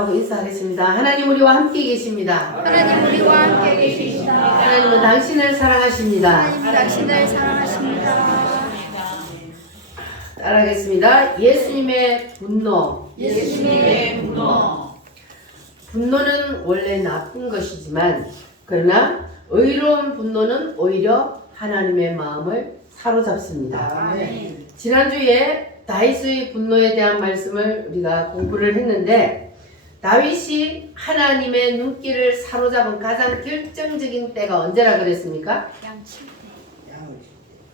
하고 인사하겠습니다. 하나님 우리와 함께 계십니다. 하나님 우리와 함께 계십니다. 하나님은 당신을 사랑하십니다. 하나님 당신을 사랑하십니다. 따라하겠습니다. 예수님의 분노. 예수님의 분노. 분노는 원래 나쁜 것이지만 그러나 의로운 분노는 오히려 하나님의 마음을 사로잡습니다. 아멘. 지난주에 다윗의 분노에 대한 말씀을 우리가 공부를 했는데 다윗이 하나님의 눈길을 사로잡은 가장 결정적인 때가 언제라 그랬습니까? 양치.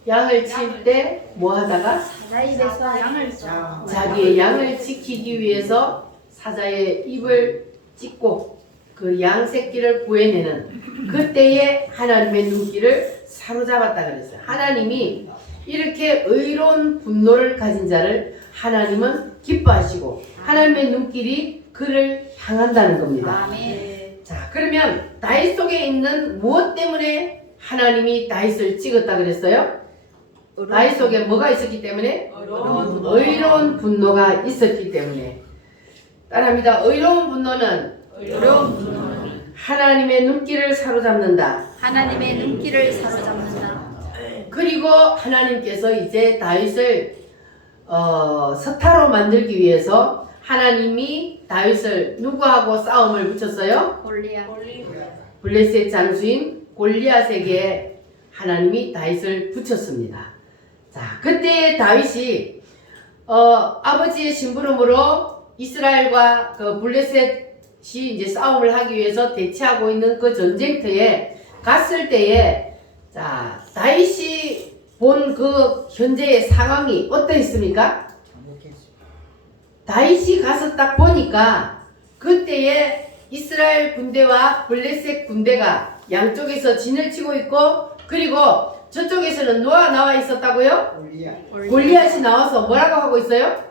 양을 칠 때 뭐 하다가 사자입에서 양을 줘. 자기의 양을 지키기 위해서 사자의 입을 찢고 그 양 새끼를 구해내는 그때에 하나님의 눈길을 사로잡았다 그랬어요. 하나님이 이렇게 의로운 분노를 가진 자를 하나님은 기뻐하시고 하나님의 눈길이 그를 향한다는 겁니다. 아멘. 자, 그러면 다윗 속에 있는 무엇 때문에 하나님이 다윗을 찍었다 그랬어요? 다윗 속에 뭐가 있었기 때문에? 의로운 분노가 있었기 때문에. 따라합니다. 의로운 분노는 하나님의 눈길을 사로잡는다. 하나님의 눈길을 사로잡는다. 그리고 하나님께서 이제 다윗을 서타로 만들기 위해서 하나님이 다윗을 누구하고 싸움을 붙였어요? 골리앗. 블레셋 장수인 골리앗에게 하나님이 다윗을 붙였습니다. 자, 그때 다윗이 아버지의 심부름으로 이스라엘과 그 블레셋이 이제 싸움을 하기 위해서 대치하고 있는 그 전쟁터에 갔을 때에 자, 다윗이 본 그 현재의 상황이 어떠했습니까? 다윗이 가서 딱 보니까 그때에 이스라엘 군대와 블레셋 군대가 양쪽에서 진을 치고 있고 그리고 저쪽에서는 누가 나와 있었다고요? 골리앗이 나와서 뭐라고 하고 있어요?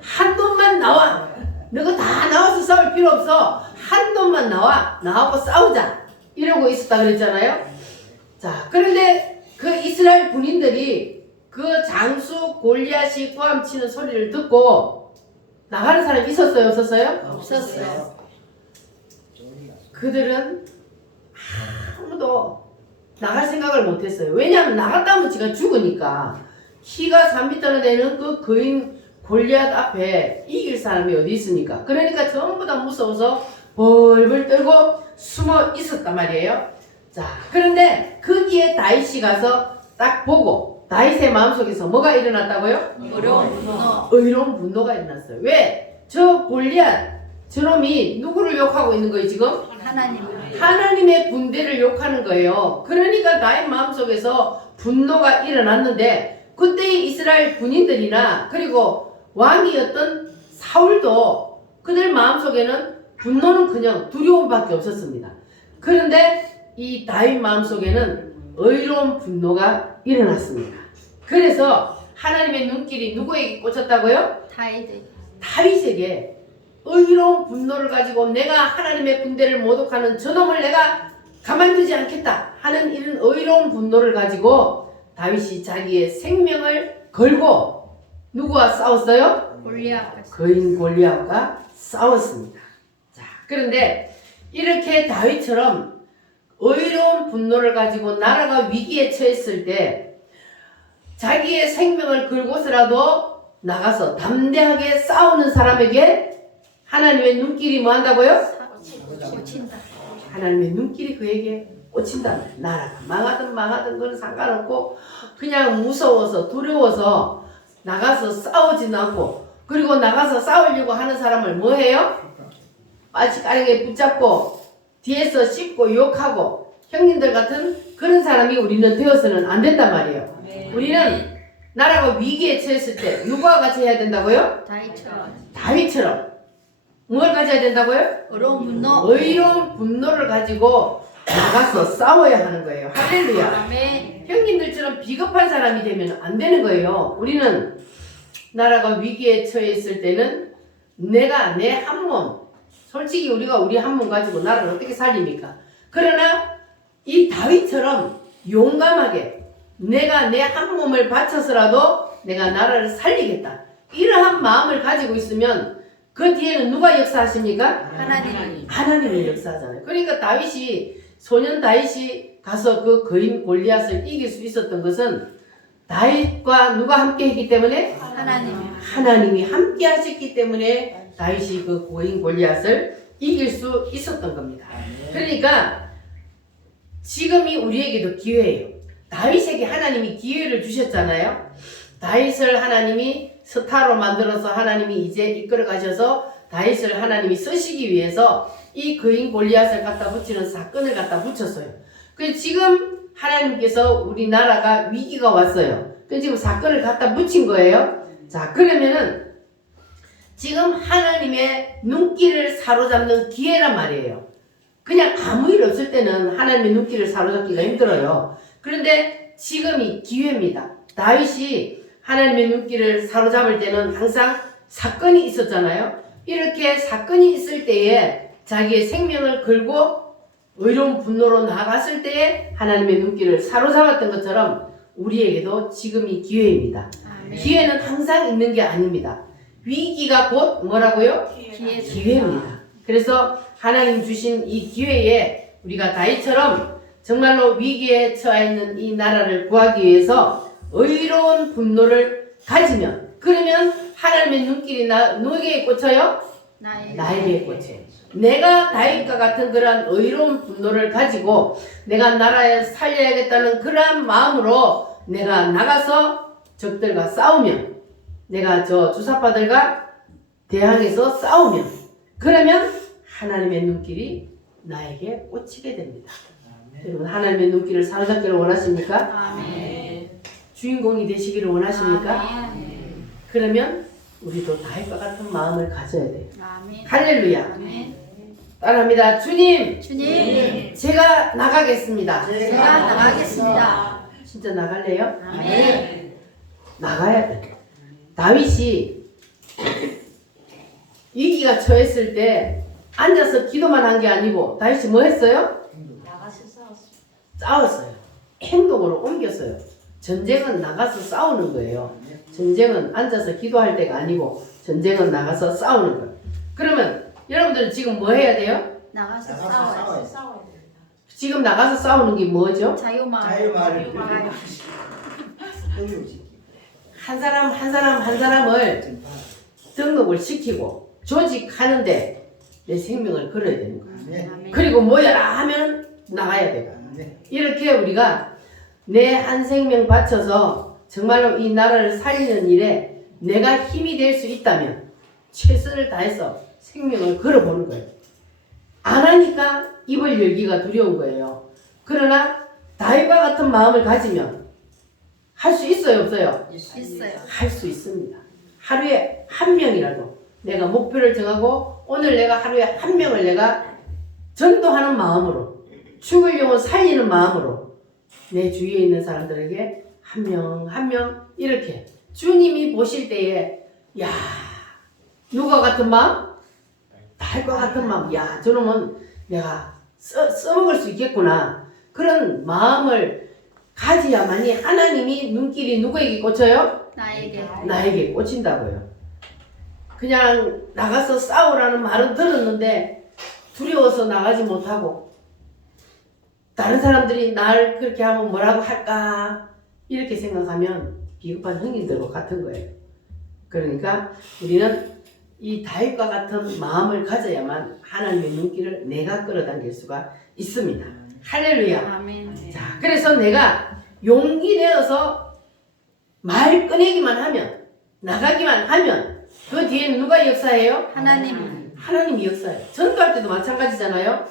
한 놈만 나와. 너가 다 나와서 싸울 필요 없어. 한 놈만 나와. 나하고 싸우자. 이러고 있었다 그랬잖아요. 자, 그런데 그 이스라엘 군인들이 그 장수 골리앗이 꾸함치는 소리를 듣고 나가는 사람이 있었어요? 없었어요? 없었어요. 그들은 아무도 나갈 생각을 못했어요. 왜냐하면 나갔다 하면 지가 죽으니까. 키가 3m나 되는 그 거인 골리앗 앞에 이길 사람이 어디 있습니까? 그러니까 전부 다 무서워서 벌벌 떨고 숨어 있었단 말이에요. 자, 그런데 거기에 다윗이 가서 딱 보고 다윗의 마음속에서 뭐가 일어났다고요? 의로운 분노. 의로운 분노가 일어났어요. 왜? 저 골리앗 저놈이 누구를 욕하고 있는 거예요 지금? 하나님의 군대를 욕하는 거예요. 그러니까 다윗 마음속에서 분노가 일어났는데 그때의 이스라엘 군인들이나 그리고 왕이었던 사울도 그들 마음속에는 분노는 그냥 두려움밖에 없었습니다. 그런데 이 다윗 마음속에는 의로운 분노가 일어났습니다. 그래서 하나님의 눈길이 누구에게 꽂혔다고요? 다윗에게 의로운 분노를 가지고 내가 하나님의 군대를 모독하는 저놈을 내가 가만두지 않겠다 하는 이런 의로운 분노를 가지고 다윗이 자기의 생명을 걸고 누구와 싸웠어요? 골리앗. 거인 골리앗과 싸웠습니다. 자, 그런데 이렇게 다윗처럼 의로운 분노를 가지고 나라가 위기에 처했을 때 자기의 생명을 걸고서라도 나가서 담대하게 싸우는 사람에게 하나님의 눈길이 뭐 한다고요? 꽂힌다. 하나님의 눈길이 그에게 꽂힌다. 나라가 망하든 그건 상관없고 그냥 무서워서 두려워서 나가서 싸우지는 않고 그리고 나가서 싸우려고 하는 사람을 뭐 해요? 빠지까르게 붙잡고 뒤에서 씹고 욕하고 형님들 같은 그런 사람이 우리는 되어서는 안 된단 말이에요. 우리는 나라가 위기에 처했을 때 누구와 같이 해야 된다고요? 다윗처럼 뭘 가져야 된다고요? 의로운 분노를 가지고 나가서 싸워야 하는 거예요. 할렐루야. 아멘. 형님들처럼 비겁한 사람이 되면 안 되는 거예요. 우리는 나라가 위기에 처했을 때는 내가 내 한 몸, 솔직히 우리가 우리 한 몸 가지고 나라를 어떻게 살립니까? 그러나 이 다윗처럼 용감하게 내가 내 한 몸을 바쳐서라도 내가 나라를 살리겠다. 이러한 마음을 가지고 있으면 그 뒤에는 누가 역사하십니까? 하나님. 하나님이 역사하잖아요. 그러니까 소년 다윗이 가서 그 거인 골리앗을 이길 수 있었던 것은 다윗과 누가 함께 했기 때문에? 하나님. 하나님이 함께 하셨기 때문에 다윗이 그 거인 골리앗을 이길 수 있었던 겁니다. 그러니까 지금이 우리에게도 기회예요. 다윗에게 하나님이 기회를 주셨잖아요. 다윗을 하나님이 스타로 만들어서 하나님이 이제 이끌어 가셔서 다윗을 하나님이 쓰시기 위해서 이 거인 골리앗을 갖다 붙이는 사건을 갖다 붙였어요. 그래서 지금 하나님께서 우리나라가 위기가 왔어요. 그래서 지금 사건을 갖다 붙인 거예요. 자, 그러면은 지금 하나님의 눈길을 사로잡는 기회란 말이에요. 그냥 아무 일 없을 때는 하나님의 눈길을 사로잡기가 힘들어요. 그런데 지금이 기회입니다. 다윗이 하나님의 눈길을 사로잡을 때는 항상 사건이 있었잖아요. 이렇게 사건이 있을 때에 자기의 생명을 걸고 의로운 분노로 나아갔을 때에 하나님의 눈길을 사로잡았던 것처럼 우리에게도 지금이 기회입니다. 아멘. 기회는 항상 있는 게 아닙니다. 위기가 곧 뭐라고요? 기회입니다. 그래서 하나님 주신 이 기회에 우리가 다윗처럼 정말로 위기에 처해 있는 이 나라를 구하기 위해서 의로운 분노를 가지면, 그러면 하나님의 눈길이 누구에게 꽂혀요? 나에게 꽂혀요. 내가 다윗과 같은 그러한 의로운 분노를 가지고 내가 나라에 살려야겠다는 그러한 마음으로 내가 나가서 적들과 싸우면, 내가 저 주사파들과 대항해서 싸우면, 그러면 하나님의 눈길이 나에게 꽂히게 됩니다. 여러분, 하나님의 눈길을 사로잡기를 원하십니까? 아멘. 주인공이 되시기를 원하십니까? 아멘. 그러면 우리도 다윗과 같은 마음을 가져야 돼요. 아멘. 할렐루야. 아멘. 따라합니다. 주님, 주님, 제가 나가겠습니다. 제가 나가겠습니다. 진짜 나갈래요? 아멘. 나가야 돼. 다윗이 위기가 처했을 때 앉아서 기도만 한 게 아니고 다윗이 뭐 했어요? 싸웠어요. 행동으로 옮겼어요. 전쟁은 나가서 싸우는 거예요. 전쟁은 앉아서 기도할 때가 아니고 전쟁은 나가서 싸우는 거예요. 그러면 여러분들은 지금 뭐 해야 돼요? 나가서 싸워요. 지금 나가서 싸우는 게 뭐죠? 자유마을. 한 사람을 등록을 시키고 조직하는데 내 생명을 걸어야 되는 거예요. 아멘. 그리고 모여라 하면 나가야 되고, 이렇게 우리가 내 한 생명 바쳐서 정말로 이 나라를 살리는 일에 내가 힘이 될 수 있다면 최선을 다해서 생명을 걸어보는 거예요. 안 하니까 입을 열기가 두려운 거예요. 그러나 다윗과 같은 마음을 가지면 할 수 있어요, 없어요? 있어요. 할 수 있습니다. 하루에 한 명이라도 내가 목표를 정하고 오늘 내가 하루에 한 명을 내가 전도하는 마음으로, 죽을 영혼 살리는 마음으로 내 주위에 있는 사람들에게 한 명 한 명 이렇게 주님이 보실 때에, 야, 누가 같은 마음? 다윗과 같은 마음. 야, 저놈은 내가 써먹을 수 있겠구나. 그런 마음을 가져야만이 하나님이 눈길이 누구에게 꽂혀요? 나에게 꽂힌다고요. 그냥 나가서 싸우라는 말은 들었는데 두려워서 나가지 못하고 다른 사람들이 날 그렇게 하면 뭐라고 할까 이렇게 생각하면 비겁한 형님들과 같은 거예요. 그러니까 우리는 이 다윗과 같은 마음을 가져야만 하나님의 눈길을 내가 끌어당길 수가 있습니다. 할렐루야. 아멘. 자, 그래서 내가 용기 내어서 말 꺼내기만 하면, 나가기만 하면 그 뒤에 누가 역사해요? 하나님. 하나님이 역사해요. 전도할 때도 마찬가지잖아요.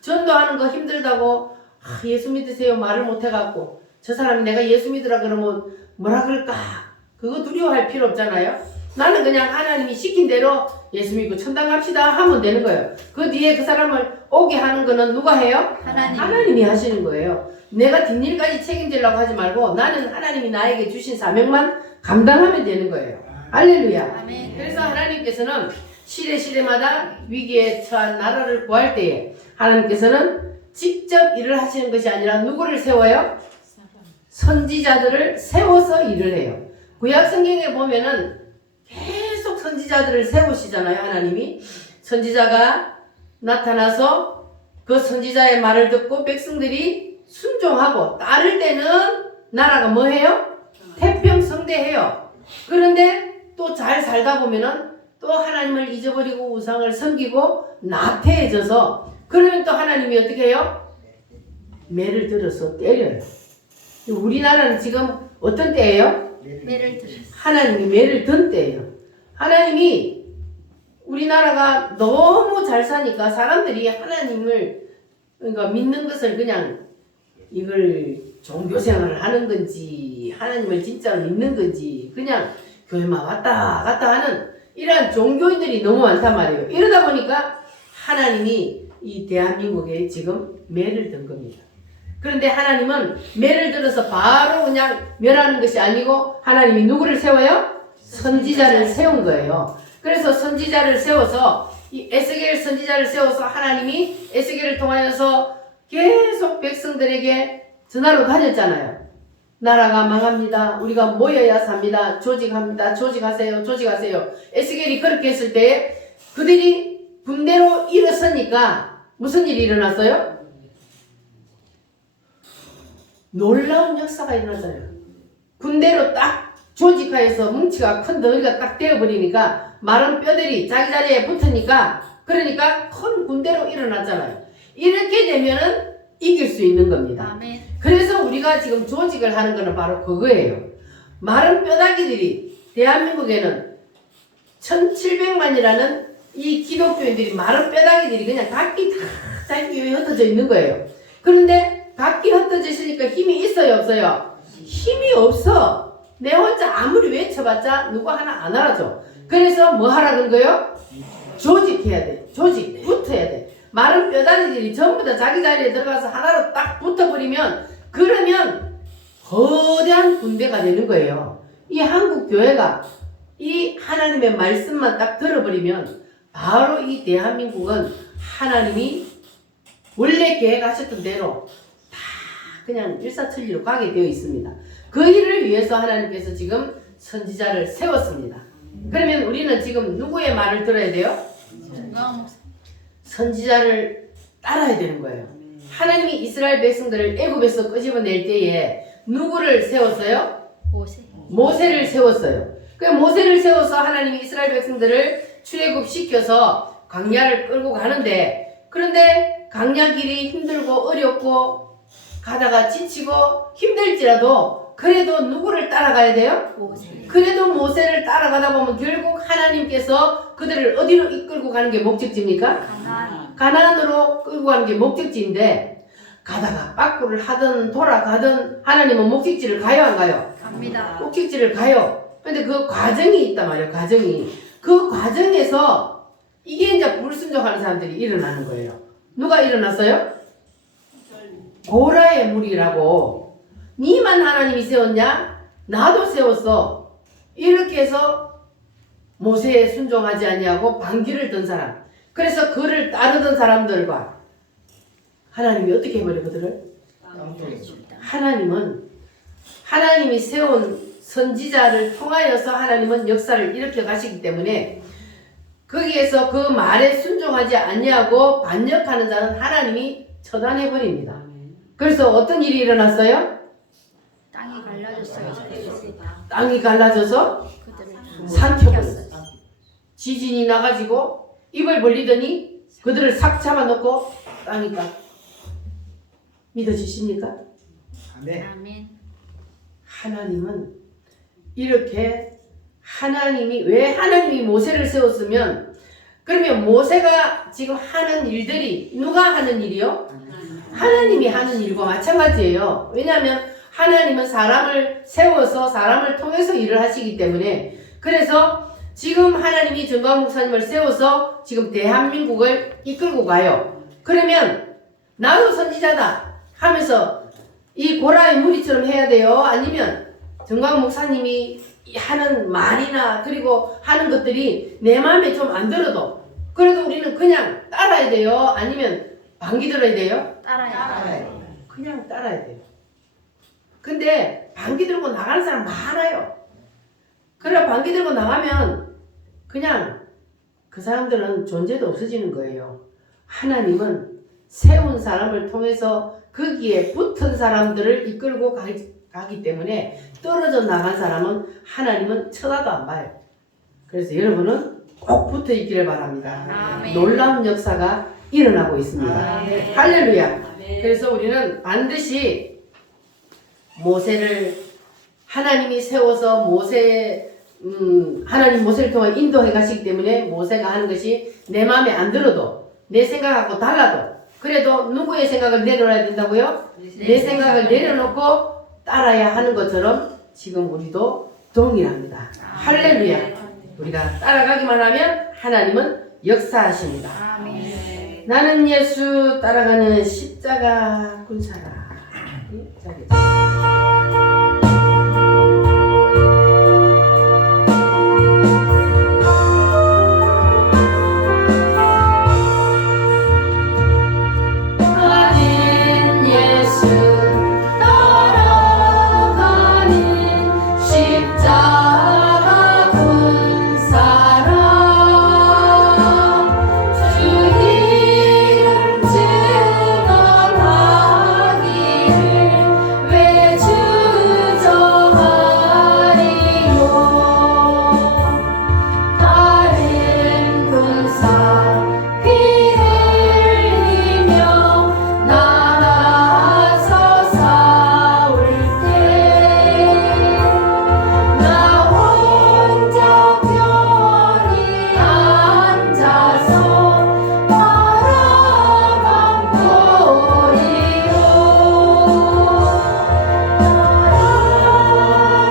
전도하는 거 힘들다고 예수 믿으세요 말을 못해갖고 저 사람이 내가 예수 믿으라 그러면 뭐라 그럴까, 그거 두려워할 필요 없잖아요. 나는 그냥 하나님이 시킨 대로 예수 믿고 천당 갑시다 하면 되는 거예요. 그 뒤에 그 사람을 오게 하는 거는 누가 해요? 하나님이 하시는 거예요. 내가 뒷일까지 책임지려고 하지 말고 나는 하나님이 나에게 주신 사명만 감당하면 되는 거예요. 할렐루야. 아멘. 그래서 하나님께서는 시대마다 위기에 처한 나라를 구할 때에 하나님께서는 직접 일을 하시는 것이 아니라 누구를 세워요? 선지자들을 세워서 일을 해요. 구약 성경에 보면은 선지자들을 세우시잖아요. 하나님이 선지자가 나타나서 그 선지자의 말을 듣고 백성들이 순종하고 따를 때는 나라가 뭐해요? 태평성대해요. 그런데 또 잘 살다 보면은 또 하나님을 잊어버리고 우상을 섬기고 나태해져서 그러면 또 하나님이 어떻게 해요? 매를 들어서 때려요. 우리나라는 지금 어떤 때예요? 매를 들었어. 하나님이 매를 든 때예요. 하나님이 우리나라가 너무 잘 사니까 사람들이 하나님을 그러니까 믿는 것을 그냥 이걸 종교생활을 하는 건지 하나님을 진짜로 믿는 건지 그냥 교회만 왔다 갔다 하는 이러한 종교인들이 너무 많단 말이에요. 이러다 보니까 하나님이 이 대한민국에 지금 매를 든 겁니다. 그런데 하나님은 매를 들어서 바로 그냥 멸하는 것이 아니고 하나님이 누구를 세워요? 선지자를 세운 거예요. 그래서 선지자를 세워서 이 에스겔 선지자를 세워서 하나님이 에스겔을 통하여서 계속 백성들에게 전하러 다녔잖아요. 나라가 망합니다. 우리가 모여야 삽니다. 조직합니다. 조직하세요. 조직하세요. 에스겔이 그렇게 했을 때 그들이 군대로 일어서니까 무슨 일이 일어났어요? 놀라운 역사가 일어났잖아요. 군대로 딱 조직하여서 뭉치가 큰 덩어리가 딱 되어버리니까 마른 뼈들이 자기 자리에 붙으니까 그러니까 큰 군대로 일어났잖아요. 이렇게 되면은 이길 수 있는 겁니다. 아멘. 그래서 우리가 지금 조직을 하는 거는 바로 그거예요. 마른 뼈다귀들이 대한민국에는 1700만이라는 이 기독교인들이 마른 뼈다귀들이 그냥 각기 다 자기 위에 흩어져 있는 거예요. 그런데 각기 흩어져 있으니까 힘이 있어요, 없어요? 힘이 없어. 내 혼자 아무리 외쳐봤자 누구 하나 안 알아줘. 그래서 뭐 하라는 거예요? 조직해야 돼. 조직, 붙어야 돼. 마른 뼈다귀들이 전부 다 자기 자리에 들어가서 하나로 딱 붙어버리면 그러면 거대한 군대가 되는 거예요. 이 한국 교회가 이 하나님의 말씀만 딱 들어버리면 바로 이 대한민국은 하나님이 원래 계획하셨던 대로 다 그냥 일사천리로 가게 되어 있습니다. 그 일을 위해서 하나님께서 지금 선지자를 세웠습니다. 그러면 우리는 지금 누구의 말을 들어야 돼요? 선지자를 따라야 되는 거예요. 하나님이 이스라엘 백성들을 애굽에서 끄집어낼 때에 누구를 세웠어요? 모세를 세웠어요. 그 모세를 세워서 하나님이 이스라엘 백성들을 출애굽시켜서 광야를 끌고 가는데 그런데 광야 길이 힘들고 어렵고 가다가 지치고 힘들지라도 그래도 누구를 따라가야 돼요? 그래도 모세를 따라가다 보면 결국 하나님께서 그들을 어디로 이끌고 가는 게 목적지입니까? 가나안으로 끌고 가는 게 목적지인데 가다가 빠꾸를 하든 돌아가든 하나님은 목적지를 가요 안 가요? 갑니다. 목적지를 가요. 근데 그 과정이 있단 말이에요. 과정이. 그 과정에서 이게 이제 불순종하는 사람들이 일어나는 거예요. 누가 일어났어요? 고라의 무리라고. 니만 하나님이 세웠냐? 나도 세웠어. 이렇게 해서 모세에 순종하지 아니하고 반기를 든 사람. 그래서 그를 따르던 사람들과 하나님이 어떻게 해버려 그들을? 하나님은 하나님이 세운 선지자를 통하여서 하나님은 역사를 일으켜 가시기 때문에 거기에서 그 말에 순종하지 아니하고 반역하는 자는 하나님이 처단해 버립니다. 그래서 어떤 일이 일어났어요? 땅이 갈라졌어요. 땅이 갈라져서 그들을 삼켜버렸어요. 지진이 나가지고 입을 벌리더니 그들을 싹 잡아놓고 땅이니까 믿어지십니까? 아멘. 하나님은 이렇게 왜 하나님이 모세를 세웠으면 그러면 모세가 지금 하는 일들이 누가 하는 일이요? 하나님이 하는 일과 마찬가지예요. 왜냐하면 하나님은 사람을 세워서 사람을 통해서 일을 하시기 때문에 그래서 지금 하나님이 정광 목사님을 세워서 지금 대한민국을 이끌고 가요. 그러면 나도 선지자다 하면서 이 고라의 무리처럼 해야 돼요? 아니면 정광 목사님이 하는 말이나 그리고 하는 것들이 내 마음에 좀 안 들어도 그래도 우리는 그냥 따라야 돼요? 아니면 반기 들어야 돼요? 따라요. 그냥 따라야 돼요. 근데 반기 들고 나가는 사람 많아요. 그래 반기 들고 나가면 그냥 그 사람들은 존재도 없어지는 거예요. 하나님은 세운 사람을 통해서 거기에 붙은 사람들을 이끌고 가기 때문에 떨어져 나간 사람은 하나님은 쳐다도 안 봐요. 그래서 여러분은 꼭 붙어 있기를 바랍니다. 아멘. 놀라운 역사가 일어나고 있습니다. 아멘. 할렐루야. 아멘. 그래서 우리는 반드시 모세를 하나님이 세워서 하나님 모세를 통해 인도해 가시기 때문에 모세가 하는 것이 내 마음에 안 들어도 내 생각하고 달라도 그래도 누구의 생각을 내려놔야 된다고요? 내 생각을 내려놓고 따라야 하는 것처럼 지금 우리도 동일합니다. 할렐루야. 우리가 따라가기만 하면 하나님은 역사하십니다. 아멘. 나는 예수 따라가는 십자가 군사라. 나는 예수 따라가는 십자가 군사라. 주 이름 증언하기를 왜 주저하리요. 다른 군사 피 흘리며 나가서 싸울 때 나 혼자 편히 앉아서 바라만 보리요.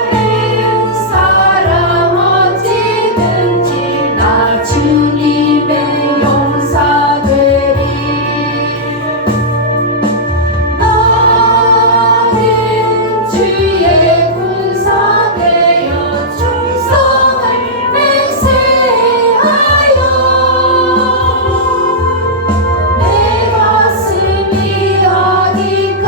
다른 사람 어찌든지 나 주님의 용사되리. 나는 주의 군사 되어 충성을 맹세하여 내 가슴이 하기까지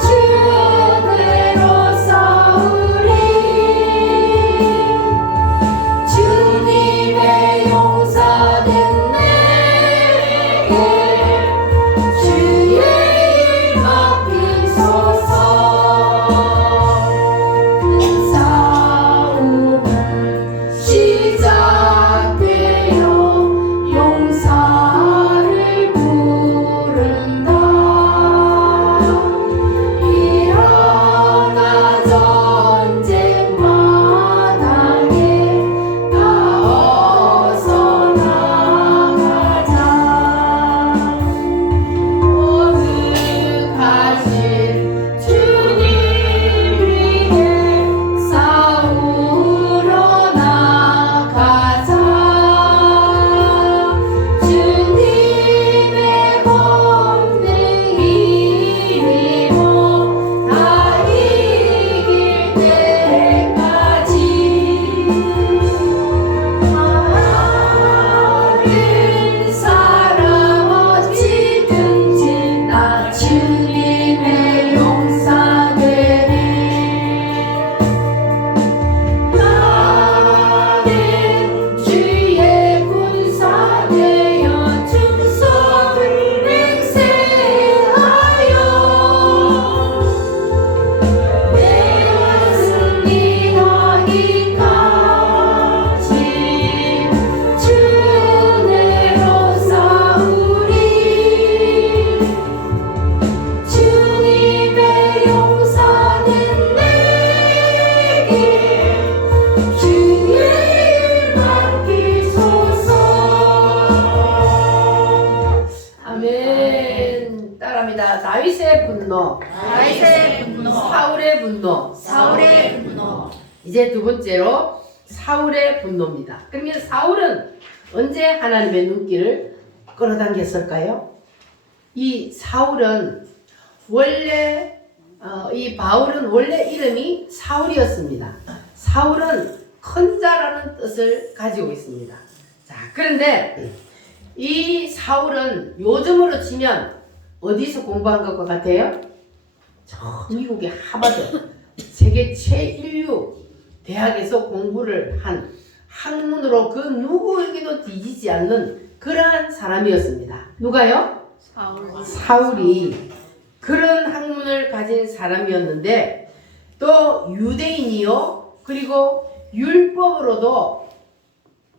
주대로 싸우리. 주님의 용사된 내게 주의 일 맡기소서. 큰 싸움은 시작되어 용사를 부른다. 일어나 전쟁 마당에 다 어서 나가자. 거룩하신 주님 위해 싸우러 나가자. 주님의 권능 힘입어 다 이길 때까지. 다른 사람 어찌든지 나 주님의 용사되리. 나는 주의 군사 되어 충성을 맹세하여 내 가슴이 하기까지 주대로 싸우리. 주님의 용사된 내게 주의 일 맡기소서. 아멘. 따라합니다. 다윗의 분노, 다윗의 분노, 사울의 분노. 사울의 분노. 이제 두 번째로 사울의 분노입니다. 그러면 사울은 언제 하나님의 눈길을 끌어당겼을까요? 이 사울은 원래 이 바울은 원래 이름이 사울이었습니다. 사울은 큰 자라는 뜻을 가지고 있습니다. 자, 그런데 이 사울은 요즘으로 치면 어디서 공부한 것과 같아요? 저 미국의 하버드 세계 최인류 대학에서 공부를 한 학문으로 그 누구에게도 뒤지지 않는 그러한 사람이었습니다. 누가요? 사울이 그런 학문을 가진 사람이었는데 또 유대인이요. 그리고 율법으로도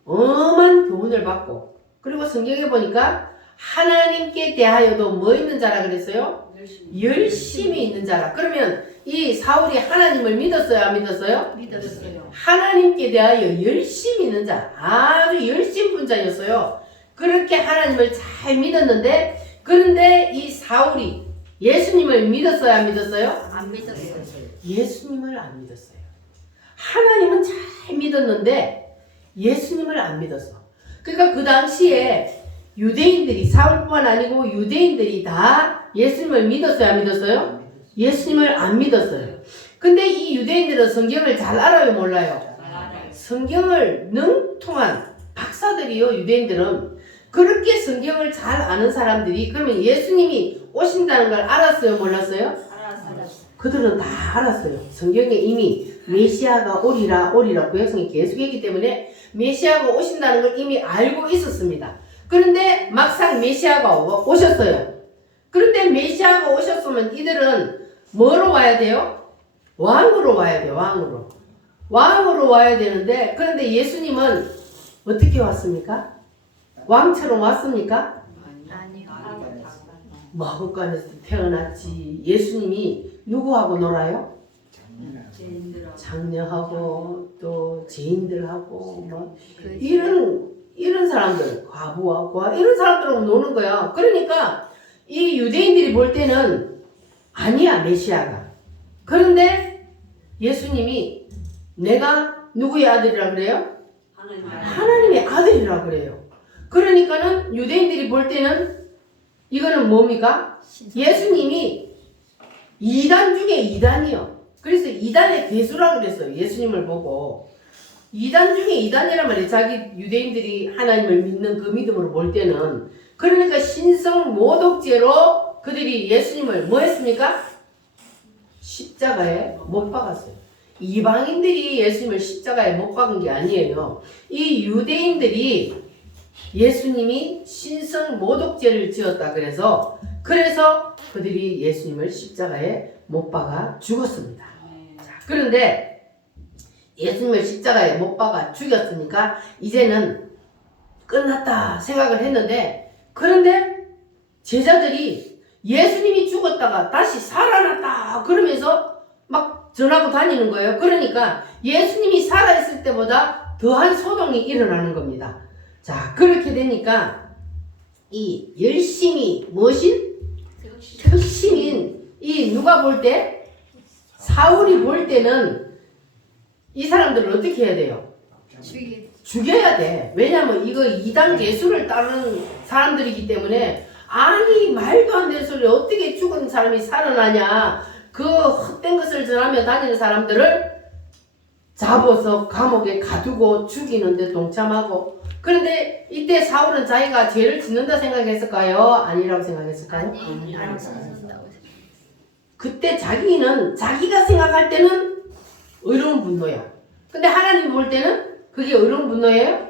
엄한 교훈을 받고 그리고 성경에 보니까 하나님께 대하여도 뭐 있는 자라 그랬어요? 열심히 있는 자라. 그러면 이 사울이 하나님을 믿었어요? 안 믿었어요? 믿었어요. 하나님께 대하여 열심히 있는 자. 아주 열심분자였어요. 그렇게 하나님을 잘 믿었는데 그런데 이 사울이 예수님을 믿었어요? 안 믿었어요? 안 믿었어요. 예수님을 안 믿었어요. 하나님은 잘 믿었는데 예수님을 안 믿었어. 그러니까 그 당시에 유대인들이 사울뿐만 아니고 유대인들이 다 예수님을 믿었어요? 안 믿었어요? 예수님을 안 믿었어요. 근데 이 유대인들은 성경을 잘 알아요? 몰라요? 성경을 능통한 박사들이요. 유대인들은 그렇게 성경을 잘 아는 사람들이 그러면 예수님이 오신다는 걸 알았어요? 몰랐어요? 알았어요. 그들은 다 알았어요. 성경에 이미 메시아가 오리라 구약성이 계속했기 때문에 메시아가 오신다는 걸 이미 알고 있었습니다. 그런데 막상 메시아가 오셨어요. 그런데 메시아가 오셨으면 이들은 뭐로 와야 돼요? 왕으로 와야 돼요. 왕으로 와야 되는데 그런데 예수님은 어떻게 왔습니까? 왕처럼 왔습니까? 아니요. 마구간에서 태어났지. 예수님이 누구하고 놀아요? 장녀하고 또 죄인들하고 뭐 이런 사람들, 과부와 고아 이런 사람들하고 노는 거야. 그러니까 이 유대인들이 볼 때는 아니야 메시아가. 그런데 예수님이 내가 누구의 아들이라 그래요? 하나님의 아들이라 그래요. 그러니까는 유대인들이 볼 때는 이거는 뭡니까? 예수님이 이단 중에 이단이요. 그래서 이단의 대수라 그랬어요. 예수님을 보고. 이단 중에 이단이란 말이에요. 자기 유대인들이 하나님을 믿는 그 믿음으로 볼 때는. 그러니까 신성 모독죄로 그들이 예수님을 뭐 했습니까? 십자가에 못 박았어요. 이방인들이 예수님을 십자가에 못 박은 게 아니에요. 이 유대인들이 예수님이 신성 모독죄를 지었다 그래서 그들이 예수님을 십자가에 못 박아 죽었습니다. 자, 그런데 예수님을 십자가에 못 박아 죽였으니까 이제는 끝났다 생각을 했는데 그런데 제자들이 예수님이 죽었다가 다시 살아났다 그러면서 막 전하고 다니는 거예요. 그러니까 예수님이 살아있을 때보다 더한 소동이 일어나는 겁니다. 자, 그렇게 되니까 이 열심히 무엇인? 특심인 이 누가 볼 때? 사울이 볼 때는 이 사람들을 어떻게 해야 돼요? 죽여야 돼. 왜냐면 이거 이단 예수를 따르는 사람들이기 때문에 아니 말도 안 되는 소리 어떻게 죽은 사람이 살아나냐 그 헛된 것을 전하며 다니는 사람들을 잡아서 감옥에 가두고 죽이는데 동참하고 그런데 이때 사울은 자기가 죄를 짓는다 생각했을까요? 아니라고 생각했을까요? 아니라고 그때 자기가 생각할 때는 의로운 분노야. 근데 하나님이 볼 때는 그게 의로운 분노예요?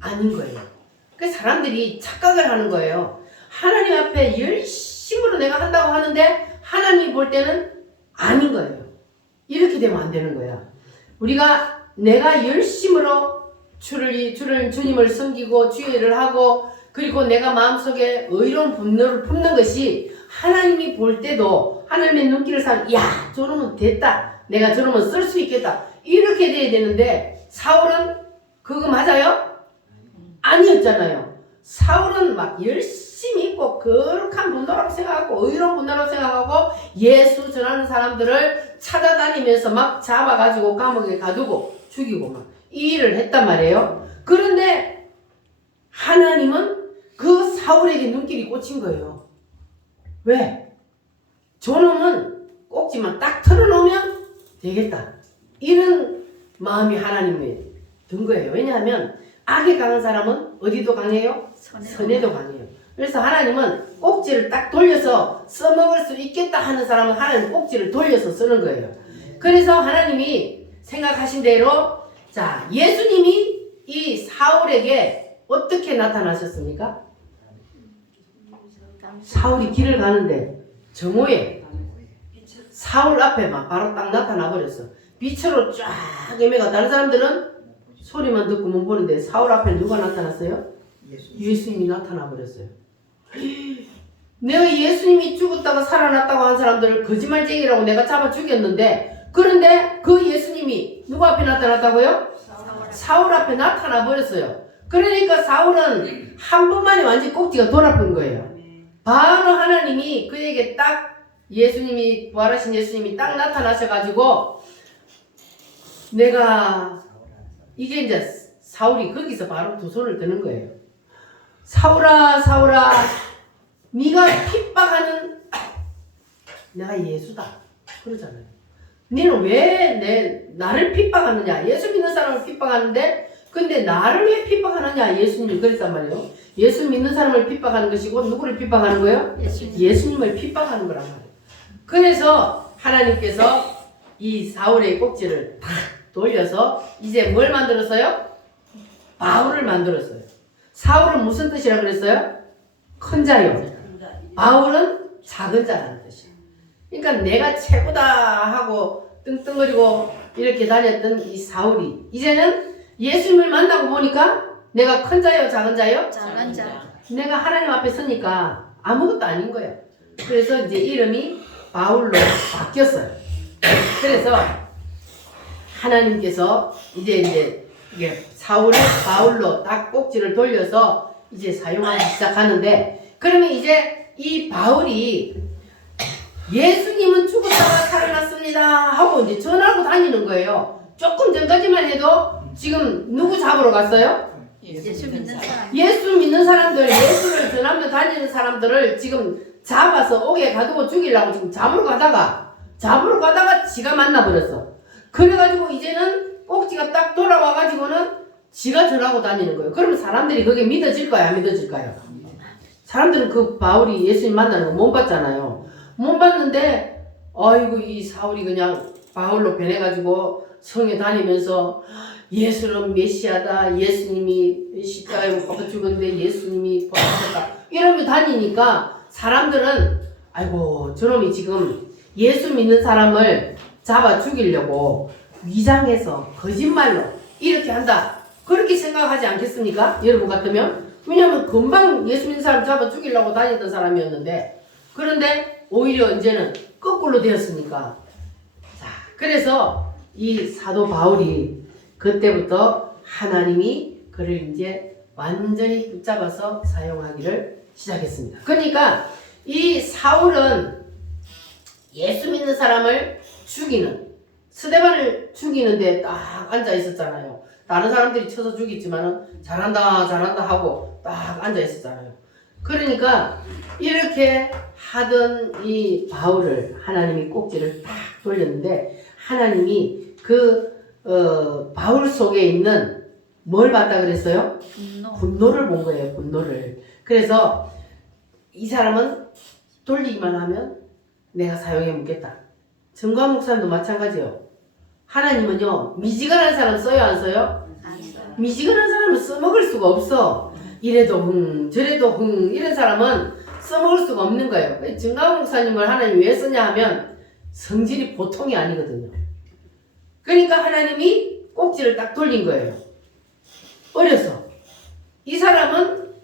아닌 거예요. 그 사람들이 착각을 하는 거예요. 하나님 앞에 열심으로 내가 한다고 하는데 하나님이 볼 때는 아닌 거예요. 이렇게 되면 안 되는 거야. 내가 열심으로 주님을 섬기고 주의를 하고 그리고 내가 마음속에 의로운 분노를 품는 것이 하나님이 볼 때도 하나님의 눈길을 야 저놈은 됐다. 내가 저놈은 쓸 수 있겠다. 이렇게 돼야 되는데 사울은 그거 맞아요? 아니었잖아요. 사울은 막 열심히 있고 거룩한 분노라고 생각하고 의로운 분노라고 생각하고 예수 전하는 사람들을 찾아다니면서 막 잡아가지고 감옥에 가두고 죽이고 막 이 일을 했단 말이에요. 그런데 하나님은 그 사울에게 눈길이 꽂힌 거예요. 왜? 저놈은 꼭지만 딱 털어놓으면 되겠다. 이런 마음이 하나님에 든 거예요. 왜냐하면 악에 강한 사람은 어디도 강해요? 선에도 강해요. 그래서 하나님은 꼭지를 딱 돌려서 써먹을 수 있겠다 하는 사람은 하나님 꼭지를 돌려서 쓰는 거예요. 그래서 하나님이 생각하신 대로 자 예수님이 이 사울에게 어떻게 나타나셨습니까? 사울이 길을 가는데 정오에 사울 앞에만 바로 딱 나타나 버렸어. 빛으로 쫙 예매가 다른 사람들은 소리만 듣고 못 보는데 사울 앞에 누가 나타났어요? 예수님이 나타나 버렸어요. 내가 예수님이 죽었다가 살아났다고 한 사람들을 거짓말쟁이라고 내가 잡아 죽였는데 그런데 그 예수님이 누구 앞에 나타났다고요? 사울 앞에 나타나 버렸어요. 그러니까 사울은 한 번만에 완전 꼭지가 돌아쁜 거예요. 바로 하나님이 그에게 딱 예수님이 부활하신 예수님이 딱 나타나셔가지고 내가 이게 이제 사울이 거기서 바로 두 손을 드는 거예요. 사울아 사울아 네가 핍박하는 내가 예수다 그러잖아요. 너는 왜 나를 핍박하느냐? 예수 믿는 사람을 핍박하는데 근데 나를 왜 핍박하느냐? 예수님이 그랬단 말이에요. 예수 믿는 사람을 핍박하는 것이고 누구를 핍박하는 거예요? 예수님을 핍박하는 거란 말이에요. 그래서 하나님께서 이 사울의 꼭지를 탁 돌려서 이제 뭘 만들었어요? 바울을 만들었어요. 사울은 무슨 뜻이라고 그랬어요? 큰 자요. 바울은 작은 자라는 뜻이에요. 그러니까 내가 최고다 하고 뚱뚱거리고 이렇게 다녔던 이 사울이 이제는 예수님을 만나고 보니까 내가 큰 자요 작은 자요? 작은 자. 내가 하나님 앞에 서니까 아무것도 아닌 거예요. 그래서 이제 이름이 바울로 바뀌었어요. 그래서 하나님께서 이제 사울을 바울로 딱 꼭지를 돌려서 이제 사용하기 시작하는데 그러면 이제 이 바울이 예수님은 죽었다가 살아났습니다 하고 이제 전하고 다니는 거예요. 조금 전까지만 해도 지금 누구 잡으러 갔어요? 예수 믿는 사람. 예수 믿는 사람들, 예수를 전하며 다니는 사람들을 지금 잡아서 옥에 가두고 죽이려고 지금 잡으러 가다가 지가 만나버렸어. 그래가지고 이제는 꼭지가 딱 돌아와가지고는 지가 전하고 다니는 거예요. 그러면 사람들이 그게 믿어질까요? 안 믿어질까요? 사람들은 그 바울이 예수님 만나는 거 못 봤잖아요. 못 봤는데 아이고 이 사울이 그냥 바울로 변해가지고 성에 다니면서 예수는 메시아다. 예수님이 십자가에 못 박혀 죽었는데 예수님이 부활하셨다. 이러면 다니니까 사람들은 아이고 저놈이 지금 예수 믿는 사람을 잡아 죽이려고 위장해서 거짓말로 이렇게 한다. 그렇게 생각하지 않겠습니까? 여러분 같으면? 왜냐하면 금방 예수 믿는 사람 잡아 죽이려고 다녔던 사람이었는데 그런데 오히려 이제는 거꾸로 되었으니까 자 그래서 이 사도 바울이 그때부터 하나님이 그를 이제 완전히 붙잡아서 사용하기를 시작했습니다. 그러니까 이 사울은 예수 믿는 사람을 죽이는 스데반을 죽이는데 딱 앉아 있었잖아요. 다른 사람들이 쳐서 죽였지만 잘한다 잘한다 하고 딱 앉아 있었잖아요. 그러니까 이렇게 하던 이 바울을 하나님이 꼭지를 딱 돌렸는데 하나님이 바울 속에 있는 뭘 봤다 그랬어요? 분노를 본 거예요. 분노를. 그래서 이 사람은 돌리기만 하면 내가 사용해 묻겠다. 정광 목사님도 마찬가지요. 하나님은요 미지근한 사람 써요 안 써요? 안 써요. 미지근한 사람은 써먹을 수가 없어. 이래도 저래도 이런 사람은 써먹을 수가 없는 거예요. 정광 목사님을 하나님이 왜 쓰냐 하면 성질이 보통이 아니거든요. 그러니까 하나님이 꼭지를 딱 돌린 거예요. 어려서. 이 사람은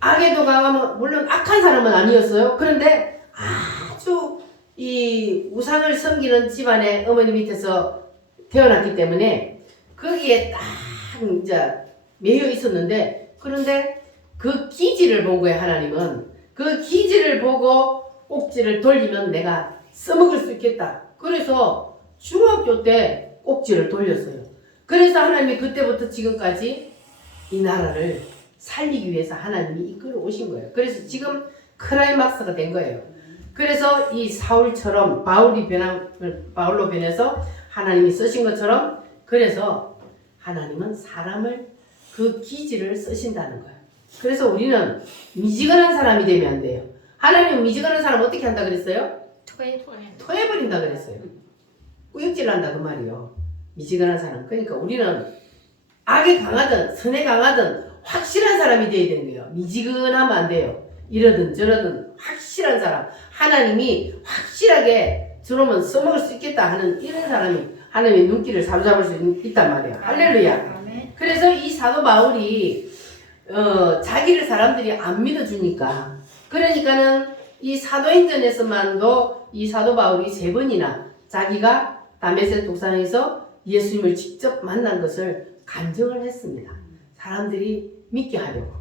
악에도 강하면 물론 악한 사람은 아니었어요. 그런데 아주 이 우상을 섬기는 집안의 어머니 밑에서 태어났기 때문에 거기에 딱 이제 매여 있었는데 그런데 그 기질을 본 거예요. 하나님은 그 기질을 보고 꼭지를 돌리면 내가 써먹을 수 있겠다. 그래서 중학교 때 꼭지를 돌렸어요. 그래서 하나님이 그때부터 지금까지 이 나라를 살리기 위해서 하나님이 이끌어 오신 거예요. 그래서 지금 클라이막스가 된 거예요. 그래서 이 사울처럼 바울로 변해서 하나님이 쓰신 것처럼 그래서 하나님은 사람을 그 기질을 쓰신다는 거예요. 그래서 우리는 미지근한 사람이 되면 안 돼요. 하나님은 미지근한 사람 어떻게 한다 그랬어요? 토해버린다 그랬어요. 꾸역질 한다 그 말이요. 미지근한 사람. 그러니까 우리는 악에 강하든 선에 강하든 확실한 사람이 돼야 되는 거예요. 미지근하면 안 돼요. 이러든 저러든 확실한 사람. 하나님이 확실하게 저러면 써먹을 수 있겠다 하는 이런 사람이 하나님의 눈길을 사로잡을 수 있단 말이에요. 할렐루야. 아멘. 그래서 이 사도 바울이 자기를 사람들이 안 믿어주니까, 그러니까는 이 사도행전에서만도 이 사도 바울이 3번이나 자기가 다메섹 독산에서 예수님을 직접 만난 것을 간증을 했습니다. 사람들이 믿게 하려고.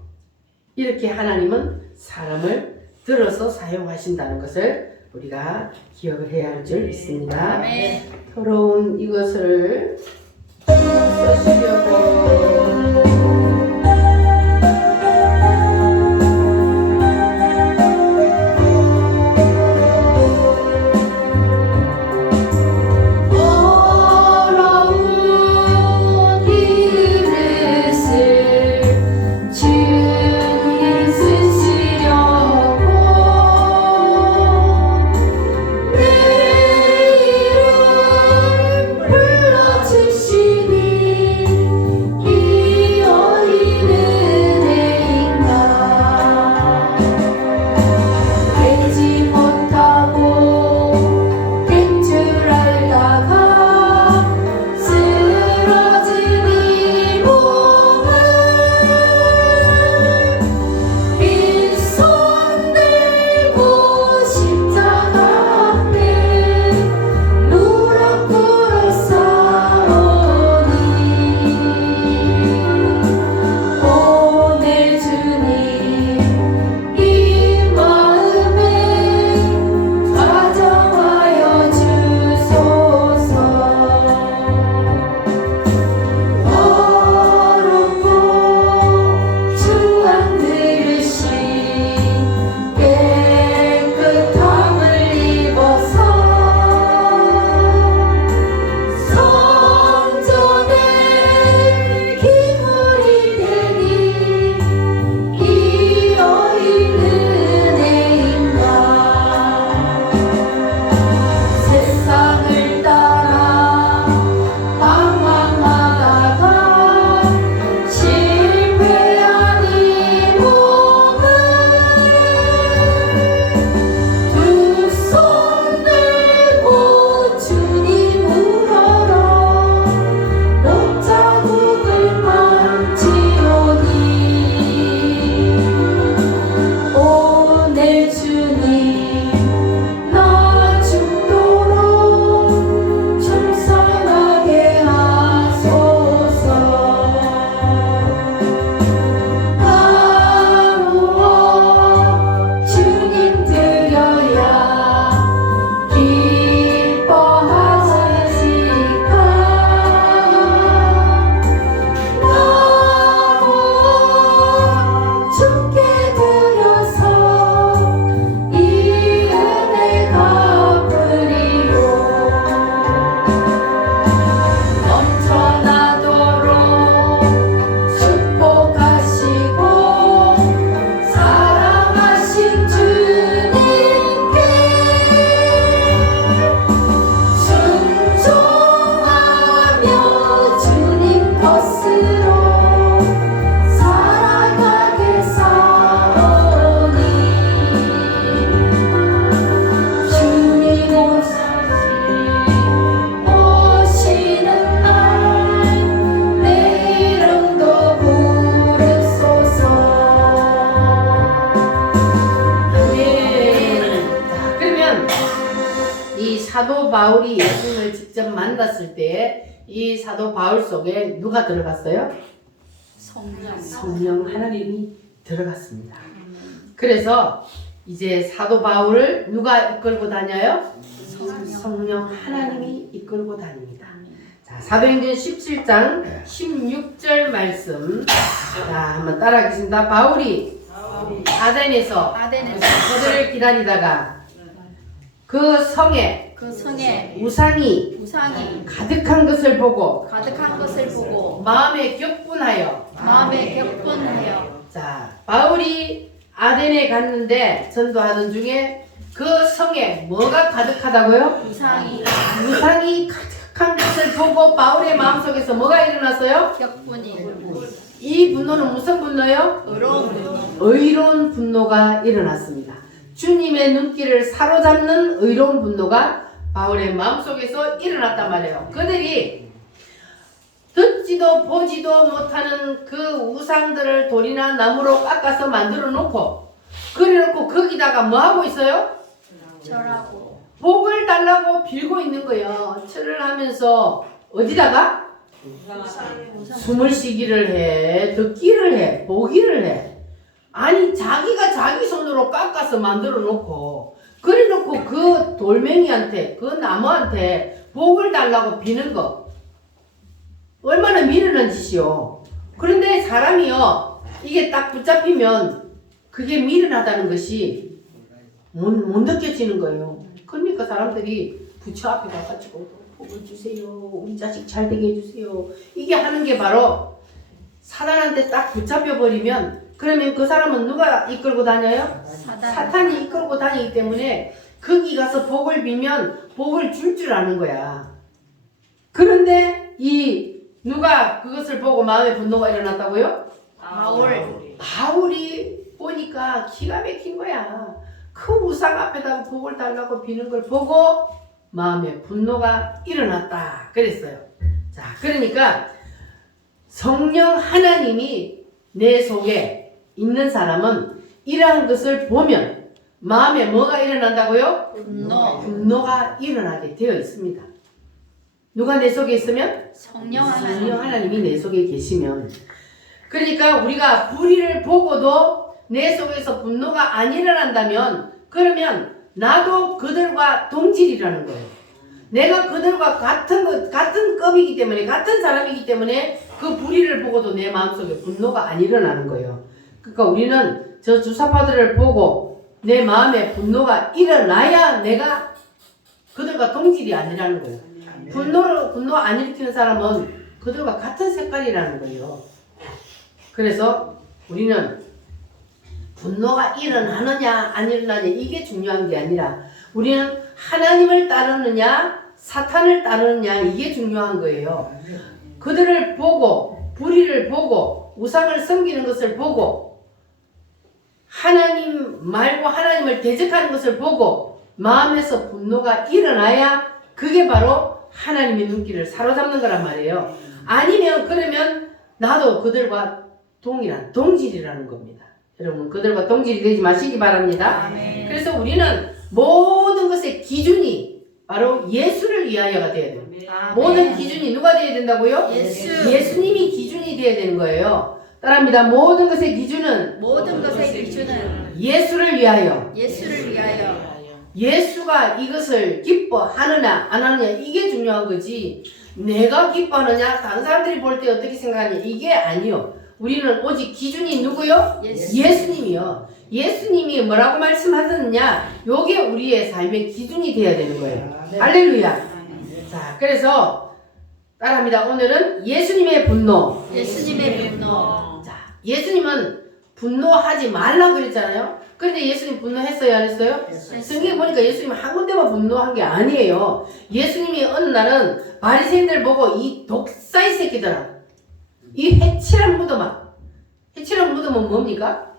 이렇게 하나님은 사람을 들어서 사용하신다는 것을 우리가 기억을 해야 할 줄 믿습니다. 아멘. 더러운 이것을 써주려고. 사도 바울이 예수님을 직접 만났을 때 이 사도 바울 속에 누가 들어갔어요? 성령 하나님이 들어갔습니다. 그래서 이제 사도 바울을 누가 이끌고 다녀요? 성령 하나님이 이끌고 다닙니다. 자, 사도행전 17장 16절 말씀. 자, 한번 따라하겠습니다. 바울이 아덴에서 그들을 기다리다가 그 성에 우상이 가득한 것을 보고 마음에 격분하여. 자, 바울이 아덴에 갔는데 전도하는 중에 그 성에 뭐가 가득하다고요? 우상이 가득. 착한 것을 보고 바울의 마음속에서 뭐가 일어났어요? 격분이 이 분노는 무슨 분노예요? 의로운 분노. 의로운 분노가 일어났습니다. 주님의 눈길을 사로잡는 의로운 분노가 바울의 마음속에서 일어났단 말이에요. 그들이 듣지도 보지도 못하는 그 우상들을 돌이나 나무로 깎아서 만들어 놓고 그래놓고 거기다가 뭐 하고 있어요? 절하고 복을 달라고 빌고 있는 거예요. 절을 하면서 어디다가? 숨을 쉬기를 해, 듣기를 해, 보기를 해. 아니 자기가 자기 손으로 깎아서 만들어 놓고 그래 놓고 그 돌멩이한테 그 나무한테 복을 달라고 비는 거 얼마나 미련한 짓이요. 그런데 사람이요 이게 딱 붙잡히면 그게 미련하다는 것이 못 느껴지는 거예요. 그러니까 사람들이 부처 앞에 가가지고 복을 주세요, 우리 자식 잘 되게 해주세요, 이게 하는 게 바로 사단한테 딱 붙잡혀 버리면 그러면 그 사람은 누가 이끌고 다녀요? 사탄이 이끌고 다니기 때문에 거기 가서 복을 빌면 복을 줄 아는 거야. 그런데 이 누가 그것을 보고 마음에 분노가 일어났다고요? 바울이 보니까 기가 막힌 거야. 그 우상 앞에다가 복을 달라고 비는 걸 보고 마음에 분노가 일어났다 그랬어요. 자, 그러니까 성령 하나님이 내 속에 있는 사람은 이러한 것을 보면 마음에 뭐가 일어난다고요? 분노가 일어나게 되어 있습니다. 누가 내 속에 있으면? 성령 하나님이 내 속에 계시면. 그러니까 우리가 불의를 보고도 내 속에서 분노가 안 일어난다면 그러면 나도 그들과 동질이라는 거예요. 내가 그들과 같은 급이기 때문에 같은 사람이기 때문에 그 불의를 보고도 내 마음속에 분노가 안 일어나는 거예요. 그러니까 우리는 저 주사파들을 보고 내 마음에 분노가 일어나야 내가 그들과 동질이 아니라는 거예요. 분노 안 일으키는 사람은 그들과 같은 색깔이라는 거예요. 그래서 우리는 분노가 일어나느냐 안 일어나느냐 이게 중요한 게 아니라 우리는 하나님을 따르느냐 사탄을 따르느냐 이게 중요한 거예요. 그들을 보고 불의를 보고 우상을 섬기는 것을 보고 하나님 말고 하나님을 대적하는 것을 보고 마음에서 분노가 일어나야 그게 바로 하나님의 눈길을 사로잡는 거란 말이에요. 아니면 그러면 나도 그들과 동일한 동질이라는 겁니다. 여러분 그들과 동질이 되지 마시기 바랍니다. 아멘. 그래서 우리는 모든 것의 기준이 바로 예수를 위하여가 돼야 돼요. 모든 기준이 누가 돼야 된다고요? 예수님이 기준이 돼야 되는 거예요. 따라합니다. 모든 것의 기준은 예수를 위하여. 예수가 이것을 기뻐하느냐 안 하느냐 이게 중요한 거지 내가 기뻐하느냐 다른 사람들이 볼 때 어떻게 생각하냐 이게 아니요. 우리는 오직 기준이 누구요? 예수님이요. 예수님이 뭐라고 말씀하셨느냐 요게 우리의 삶의 기준이 돼야 되는 거예요. 할렐루야. 자, 그래서 따라합니다. 오늘은 예수님의 분노. 자, 예수님은 분노하지 말라고 그랬잖아요. 그런데 예수님 분노했어요 안 했어요? 성경에 보니까 예수님 한 군데만 분노한 게 아니에요. 예수님이 어느 날은 바리새인들 보고 이 독사의 새끼들아 이 해칠한 무덤은 뭡니까?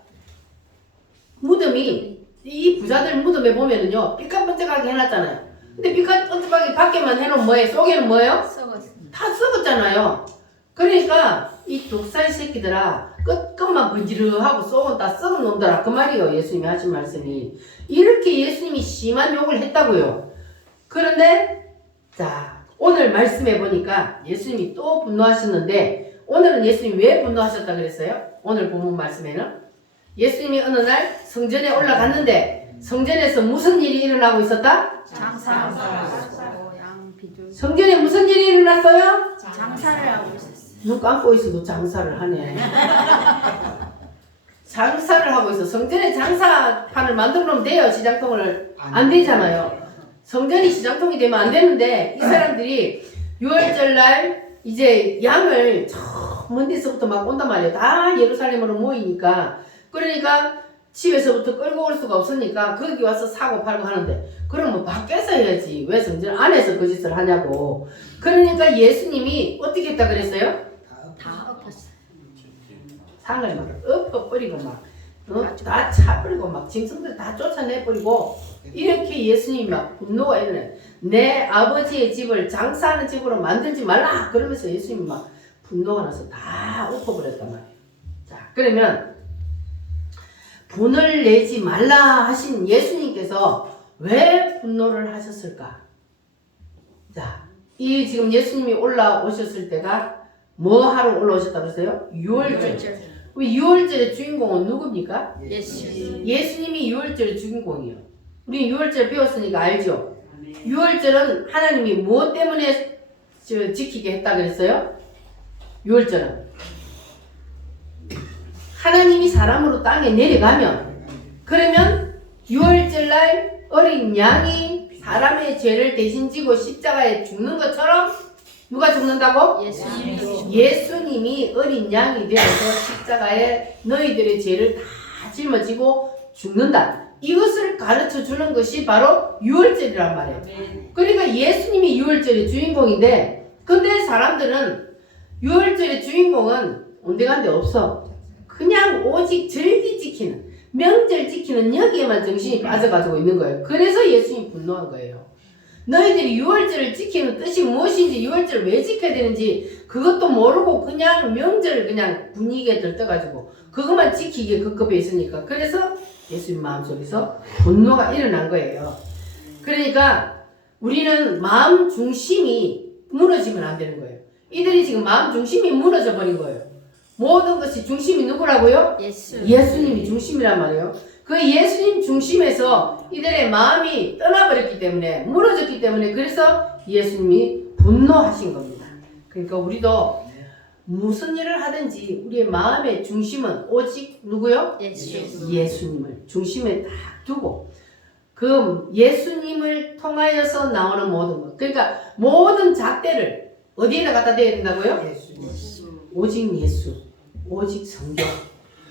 무덤이 이 부자들 무덤에 보면은요 삐까뻔쩍하게 해놨잖아요. 근데 삐까뻔쩍하게 밖에만 해놓으면 뭐예요? 속에는 뭐예요? 다 썩었잖아요. 그러니까 이 독사의 새끼들아 끝끝만 번지르하고 속은 다 썩은 놈들아 그 말이에요. 예수님이 하신 말씀이 이렇게 예수님이 심한 욕을 했다고요. 그런데 자 오늘 말씀해 보니까 예수님이 또 분노하셨는데 오늘은 예수님이 왜 분노하셨다 그랬어요? 오늘 본문 말씀에는 예수님이 어느 날 성전에 올라갔는데 성전에서 무슨 일이 일어나고 있었다? 성전에 무슨 일이 일어났어요? 장사를 하고 있었어요. 눈 감고 있어도 장사를 하네. 장사를 하고 있어. 성전에 장사판을 만들어 놓으면 돼요. 시장통을 안 되잖아요. 성전이 시장통이 되면 안 되는데 이 사람들이 6월절 날 이제 양을 저 먼 데서부터 막 온단 말이에요. 다 예루살렘으로 모이니까. 그러니까 집에서부터 끌고 올 수가 없으니까 거기 와서 사고 팔고 하는데 그럼 뭐 밖에서 해야지 왜 성전 안에서 그 짓을 하냐고. 그러니까 예수님이 어떻게 했다 그랬어요? 다 엎었어요. 상을 막 엎어버리고 막 다 차버리고 막 짐승들 다 쫓아내버리고 이렇게 예수님이 막 분노가 일어나요. 내 아버지의 집을 장사하는 집으로 만들지 말라 그러면서 예수님이 막 분노가 나서 다 엎어버렸단 말이에요. 자, 그러면 분을 내지 말라 하신 예수님께서 왜 분노를 하셨을까? 자, 이 지금 예수님이 올라오셨을 때가 뭐 하러 올라오셨다고 그랬어요? 유월절. 우리 유월절의 주인공은 누굽니까? 예수. 예수님이 유월절의 주인공이에요. 우리 유월절 배웠으니까 알죠? 유월절은 하나님이 무엇 때문에 지키게 했다 그랬어요? 유월절은 하나님이 사람으로 땅에 내려가면 그러면 유월절날 어린 양이 사람의 죄를 대신 지고 십자가에 죽는 것처럼 누가 죽는다고? 예수님이 어린 양이 되어서 십자가에 너희들의 죄를 다 짊어지고 죽는다. 이것을 가르쳐 주는 것이 바로 유월절이란 말이에요. 그러니까 예수님이 유월절의 주인공인데 근데 사람들은 유월절의 주인공은 온데간데 없어. 그냥 오직 절기 지키는 명절 지키는 여기에만 정신이 빠져가지고 있는 거예요. 그래서 예수님이 분노한 거예요. 너희들이 유월절을 지키는 뜻이 무엇인지 유월절을 왜 지켜야 되는지 그것도 모르고 그냥 명절을 그냥 분위기에 들떠가지고 그것만 지키기에 급급해 있으니까 그래서 예수님 마음속에서 분노가 일어난 거예요. 그러니까 우리는 마음 중심이 무너지면 안 되는 거예요. 이들이 지금 마음 중심이 무너져 버린 거예요. 모든 것이 중심이 누구라고요? 예수님이 중심이란 말이에요. 그 예수님 중심에서 이들의 마음이 떠나버렸기 때문에 무너졌기 때문에 그래서 예수님이 분노하신 겁니다. 그러니까 우리도 무슨 일을 하든지 우리의 마음의 중심은 오직 누구요? 예수님을 중심에 딱 두고 그 예수님을 통하여서 나오는 모든 것 그러니까 모든 잣대를 어디에다 갖다 대야 된다고요? 오직 예수 오직 성경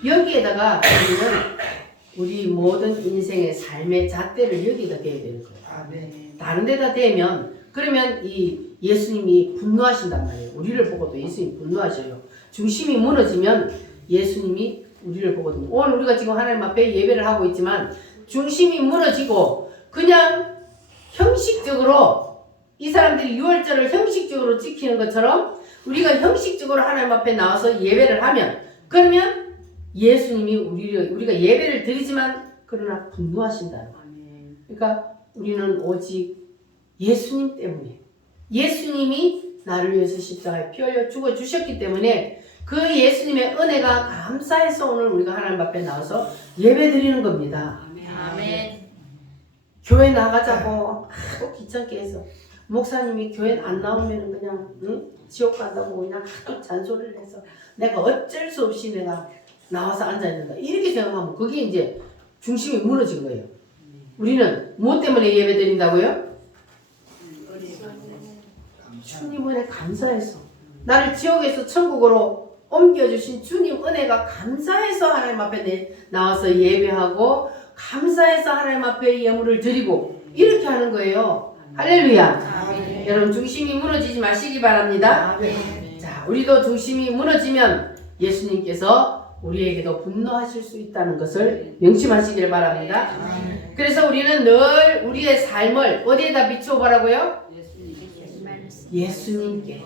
여기에다가 우리는 우리 모든 인생의 삶의 잣대를 여기다 대야 되는 거예요. 다른 데다 대면 그러면 이 예수님이 분노하신단 말이에요. 우리를 보고도 예수님이 분노하셔요. 중심이 무너지면 예수님이 우리를 보거든요. 오늘 우리가 지금 하나님 앞에 예배를 하고 있지만 중심이 무너지고 그냥 형식적으로 이 사람들이 유월절을 형식적으로 지키는 것처럼 우리가 형식적으로 하나님 앞에 나와서 예배를 하면 그러면 예수님이 우리가 예배를 드리지만 그러나 분노하신다는 거예요. 그러니까 우리는 오직 예수님 때문에 예수님이 나를 위해서 십자가에 피 흘려 죽어 주셨기 때문에 그 예수님의 은혜가 감사해서 오늘 우리가 하나님 앞에 나와서 예배 드리는 겁니다. 아멘. 교회 나가자고 하도 귀찮게 해서 목사님이 교회 안 나오면 그냥 지옥 간다고 그냥 하도 잔소리를 해서 내가 어쩔 수 없이 내가 나와서 앉아있는다 이렇게 생각하면 그게 이제 중심이 무너진 거예요. 우리는 무엇 때문에 예배 드린다고요? 주님 은혜 감사해서 나를 지옥에서 천국으로 옮겨주신 주님 은혜가 감사해서 하나님 앞에 나와서 예배하고 감사해서 하나님 앞에 예물을 드리고 이렇게 하는 거예요. 할렐루야. 여러분 중심이 무너지지 마시기 바랍니다. 자, 우리도 중심이 무너지면 예수님께서 우리에게도 분노하실 수 있다는 것을 명심하시길 바랍니다. 그래서 우리는 늘 우리의 삶을 어디에다 비춰보라고요? 예수님께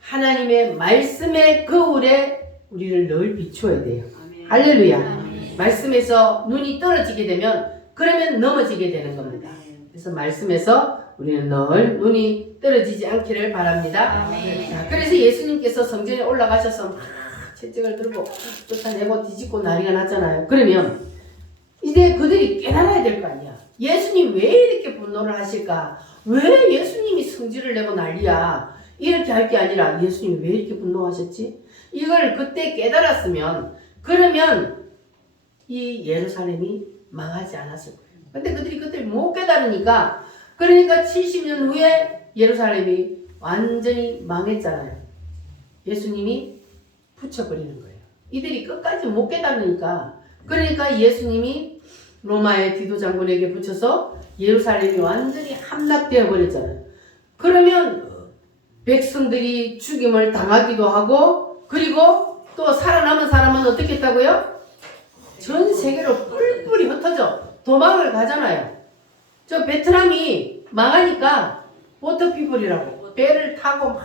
하나님의 말씀의 거울에 우리를 늘 비추어야 돼요. 할렐루야. 말씀에서 눈이 떨어지게 되면 그러면 넘어지게 되는 겁니다. 그래서 말씀에서 우리는 늘 눈이 떨어지지 않기를 바랍니다. 자, 그래서 예수님께서 성전에 올라가셔서 막 채찍을 들고 쫓아내고 뒤집고 난리가 났잖아요. 그러면 이제 그들이 깨달아야 될 거 아니야. 예수님 왜 이렇게 분노를 하실까? 왜 예수님이 성질을 내고 난리야? 이렇게 할 게 아니라 예수님이 왜 이렇게 분노하셨지? 이걸 그때 깨달았으면 그러면 이 예루살렘이 망하지 않았을 거예요. 근데 그들이 그때 못 깨달으니까 그러니까 70년 후에 예루살렘이 완전히 망했잖아요. 예수님이 붙여버리는 거예요. 이들이 끝까지 못 깨달으니까 그러니까 예수님이 로마의 디도 장군에게 붙여서 예루살렘이 완전히 함락되어 버렸잖아요. 그러면 백성들이 죽임을 당하기도 하고, 그리고 또 살아남은 사람은 어떻게 했다고요? 전 세계로 뿔뿔이 흩어져 도망을 가잖아요. 저 베트남이 망하니까 보트피플이라고 배를 타고 막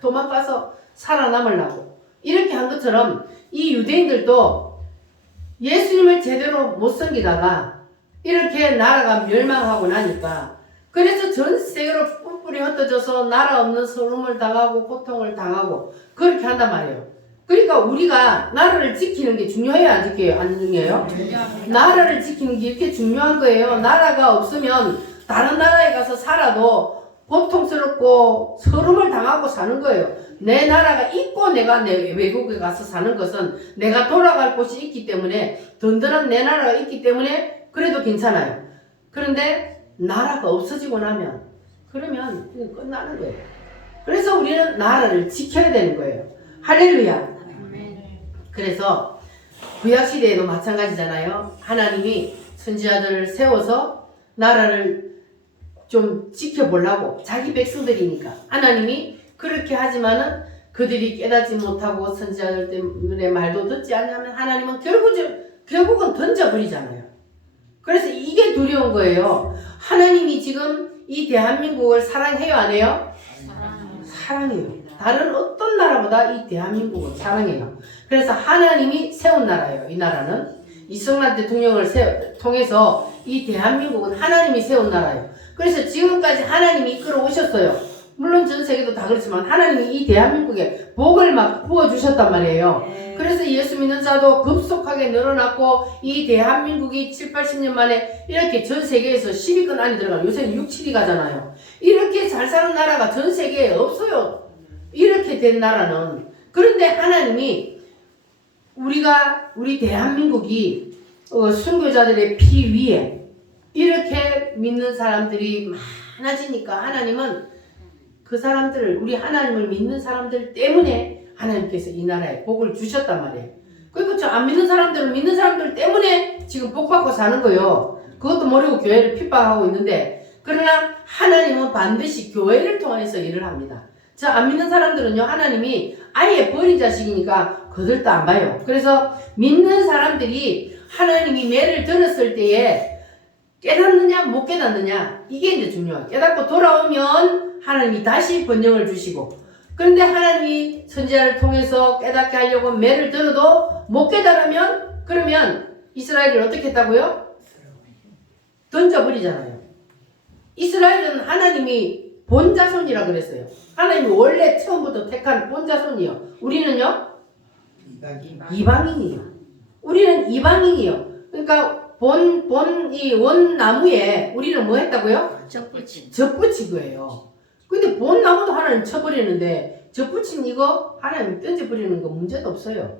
도망가서 살아남으려고 이렇게 한 것처럼 이 유대인들도 예수님을 제대로 못 섬기다가 이렇게 나라가 멸망하고 나니까, 그래서 전 세계로 뿔뿔이 흩어져서 나라 없는 소름을 당하고 고통을 당하고 그렇게 한단 말이에요. 그러니까 우리가 나라를 지키는 게 중요해요, 안 지켜요? 안 중요해요? 나라를 지키는 게 이렇게 중요한 거예요. 나라가 없으면 다른 나라에 가서 살아도 고통스럽고 서름을 당하고 사는 거예요. 내 나라가 있고 내가 내 외국에 가서 사는 것은 내가 돌아갈 곳이 있기 때문에, 든든한 내 나라가 있기 때문에 그래도 괜찮아요. 그런데 나라가 없어지고 나면 그러면 그냥 끝나는 거예요. 그래서 우리는 나라를 지켜야 되는 거예요. 할렐루야. 그래서 구약시대에도 마찬가지잖아요. 하나님이 선지자들을 세워서 나라를 좀 지켜보려고, 자기 백성들이니까 하나님이 그렇게 하지만은 그들이 깨닫지 못하고 선지자들 때문에 말도 듣지 않으면 하나님은 결국은 던져버리잖아요. 그래서 이게 두려운 거예요. 하나님이 지금 이 대한민국을 사랑해요, 안 해요? 사랑해요. 다른 어떤 나라보다 이 대한민국을 사랑해요. 그래서 하나님이 세운 나라예요. 이 나라는 이승만 대통령을 통해서 이 대한민국은 하나님이 세운 나라예요. 그래서 지금까지 하나님이 이끌어 오셨어요. 물론 전 세계도 다 그렇지만 하나님이 이 대한민국에 복을 막 부어주셨단 말이에요. 그래서 예수 믿는 자도 급속하게 늘어났고, 이 대한민국이 7, 80년 만에 이렇게 전 세계에서 10위권 안에 들어가요. 요새는 6, 7위 가잖아요. 이렇게 잘 사는 나라가 전 세계에 없어요. 이렇게 된 나라는. 그런데 하나님이 우리 대한민국이 순교자들의 피 위에 이렇게 믿는 사람들이 많아지니까 하나님은 그 사람들을, 우리 하나님을 믿는 사람들 때문에 하나님께서 이 나라에 복을 주셨단 말이에요. 그리고 저 안 믿는 사람들은 믿는 사람들 때문에 지금 복 받고 사는 거예요. 그것도 모르고 교회를 핍박하고 있는데, 그러나 하나님은 반드시 교회를 통해서 일을 합니다. 저 안 믿는 사람들은요, 하나님이 아예 버린 자식이니까 그들도 안 봐요. 그래서 믿는 사람들이 하나님이 매를 들었을 때에 깨닫느냐 못 깨닫느냐, 이게 이제 중요해요. 깨닫고 돌아오면 하나님이 다시 번영을 주시고, 그런데 하나님이 선지자를 통해서 깨닫게 하려고 매를 들어도 못 깨달으면, 그러면 이스라엘을 어떻게 했다고요? 던져버리잖아요. 이스라엘은 하나님이 본자손이라 그랬어요. 하나님이 원래 처음부터 택한 본자손이요. 우리는요? 이방인이요. 우리는 이방인이요. 그러니까 이 원나무에 우리는 뭐 했다고요? 젖붙인 거예요. 근데 본나무도 하나님 쳐버리는데 젖붙인 이거 하나님 던져버리는 거 문제도 없어요.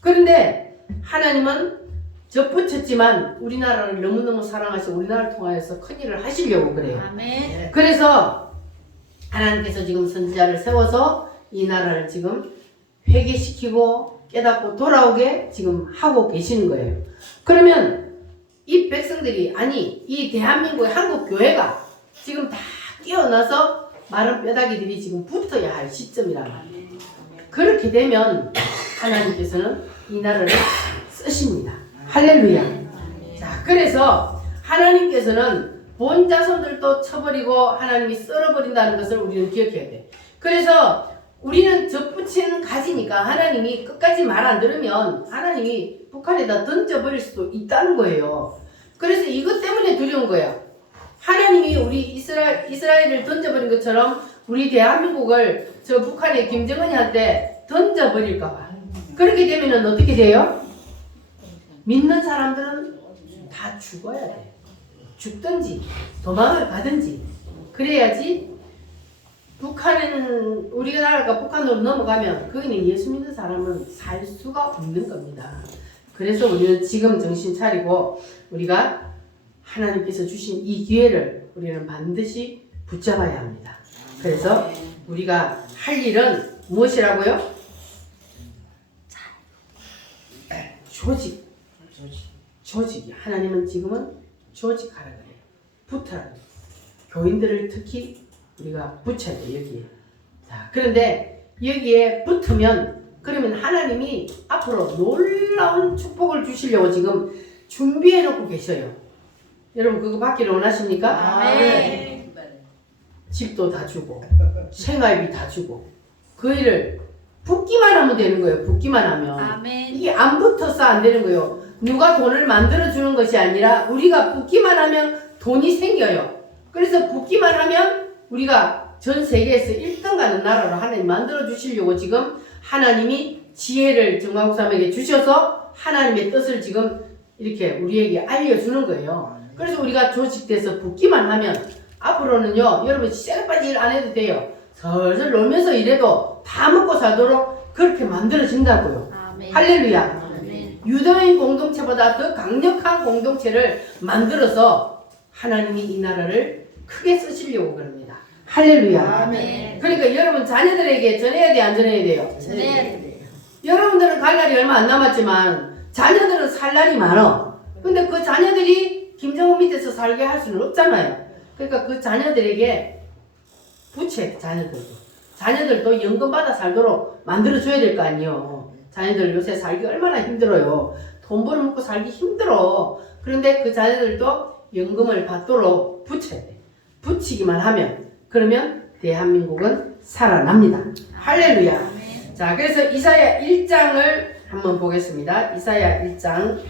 그런데 하나님은 젖붙였지만 우리나라를 너무너무 사랑하시고 우리나라를 통하여서 큰일을 하시려고 그래요. 아멘. 그래서 하나님께서 지금 선지자를 세워서 이 나라를 지금 회개시키고 깨닫고 돌아오게 지금 하고 계시는 거예요. 그러면 이 백성들이, 아니 이 대한민국의 한국 교회가 지금 다 깨어나서 마른 뼈다귀들이 지금 붙어야 할 시점이라는 거예요. 그렇게 되면 하나님께서는 이 나라를 쓰십니다. 할렐루야. 자, 그래서 하나님께서는 본 자손들도 쳐버리고 하나님이 썰어버린다는 것을 우리는 기억해야 돼. 그래서 우리는 젖붙인 가지니까 하나님이 끝까지 말 안 들으면 하나님이 북한에다 던져버릴 수도 있다는 거예요. 그래서 이것 때문에 두려운 거야. 하나님이 우리 이스라엘을 던져버린 것처럼 우리 대한민국을 저 북한의 김정은이한테 던져버릴까봐. 그렇게 되면 어떻게 돼요? 믿는 사람들은 다 죽어야 돼. 죽든지 도망을 가든지 그래야지. 북한은, 우리나라가 북한으로 넘어가면 거기는 예수 믿는 사람은 살 수가 없는 겁니다. 그래서 우리는 지금 정신 차리고 우리가 하나님께서 주신 이 기회를 우리는 반드시 붙잡아야 합니다. 그래서 우리가 할 일은 무엇이라고요? 조직. 조직이. 하나님은 지금은 조직하라 그래요. 붙어라 그래요. 교인들을 특히 우리가 붙여야 돼요, 여기에. 자, 그런데 여기에 붙으면 그러면 하나님이 앞으로 놀라운 축복을 주시려고 지금 준비해 놓고 계셔요. 여러분 그거 받기를 원하십니까? 아멘. 집도 다 주고 생활비 다 주고 그 일을 붙기만 하면 되는 거예요. 붙기만 하면. 아멘. 이게 안 붙어서 안 되는 거예요. 누가 돈을 만들어 주는 것이 아니라 우리가 붙기만 하면 돈이 생겨요. 그래서 붙기만 하면 우리가 전 세계에서 1등 가는 나라로 하나님 만들어 주시려고 지금 하나님이 지혜를 정광욱사에게 주셔서 하나님의 뜻을 지금 이렇게 우리에게 알려주는 거예요. 그래서 우리가 조직돼서 붙기만 하면 앞으로는요, 여러분 쎄빠지 일 안 해도 돼요. 슬슬 놀면서 일해도 다 먹고 살도록 그렇게 만들어진다고요. 아멘. 할렐루야. 아멘. 유대인 공동체보다 더 강력한 공동체를 만들어서 하나님이 이 나라를 크게 쓰시려고 그럽니다. 할렐루야. 아멘. 그러니까 여러분 자녀들에게 전해야 돼, 안 전해야 돼요? 전해야 돼요. 여러분들은 갈 날이 얼마 안 남았지만 자녀들은 살 날이 많아. 근데 그 자녀들이 김정은 밑에서 살게 할 수는 없잖아요. 그러니까 그 자녀들에게 부채, 자녀들도 연금 받아 살도록 만들어줘야 될 거 아니에요. 자녀들 요새 살기 얼마나 힘들어요. 돈 벌어먹고 살기 힘들어. 그런데 그 자녀들도 연금을 받도록 붙여야 돼. 붙이기만 하면, 그러면 대한민국은 살아납니다. 할렐루야. 아멘. 자, 그래서 이사야 1장을 한번 보겠습니다. 이사야 1장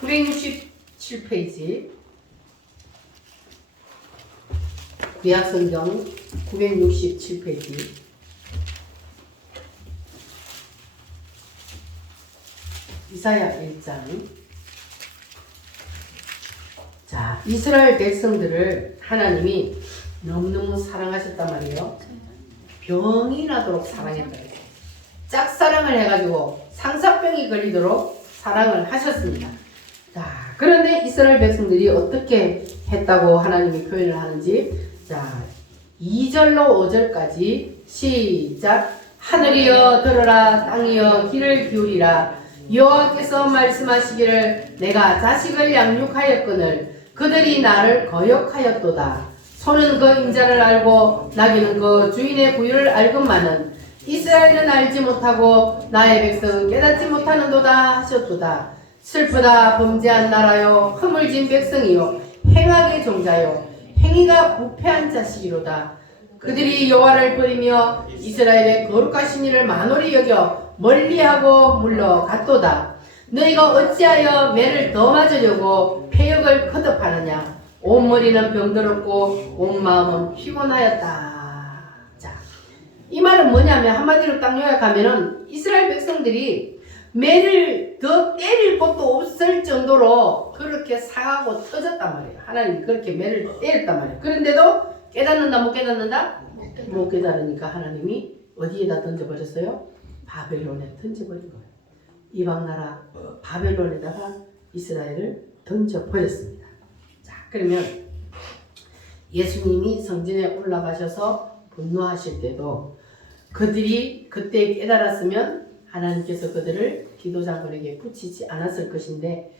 967페이지. 구약성경 967페이지. 이사야 1장. 자, 이스라엘 백성들을 하나님이 너무너무 사랑하셨단 말이에요. 병이 나도록 사랑했다. 짝사랑을 해가지고 상사병이 걸리도록 사랑을 하셨습니다. 자, 그런데 이스라엘 백성들이 어떻게 했다고 하나님이 표현을 하는지, 자, 2절로 5절까지 시작. 하늘이여 들으라, 땅이여 귀를 기울이라. 여호와께서 말씀하시기를 내가 자식을 양육하였거늘 그들이 나를 거역하였도다. 소는 그 인자를 알고 나귀는 그 주인의 부유를 알건만은 이스라엘은 알지 못하고 나의 백성은 깨닫지 못하는도다 하셨도다. 슬프다 범죄한 나라요 허물진 백성이요 행악의 종자요 행위가 부패한 자식이로다. 그들이 여호와를 버리며 이스라엘의 거룩하신 이를 만홀히 여겨 멀리하고 물러갔도다. 너희가 어찌하여 매를 더 맞으려고 폐역을 거듭하느냐. 온 머리는 병들었고 온 마음은 피곤하였다. 자, 이 말은 뭐냐면 한마디로 딱 요약하면은 이스라엘 백성들이 매를 더 때릴 곳도 없을 정도로 그렇게 상하고 터졌단 말이에요. 하나님이 그렇게 매를 때렸단 말이에요. 그런데도 깨닫는다 못 깨닫는다? 못 깨달으니까 하나님이 어디에다 던져버렸어요? 바벨론에 던져버린 거예요. 이방 나라 바벨론에다가 이스라엘을 던져버렸습니다. 자, 그러면 예수님이 성전에 올라가셔서 분노하실 때도 그들이 그때 깨달았으면 하나님께서 그들을 기도장군에게 붙이지 않았을 것인데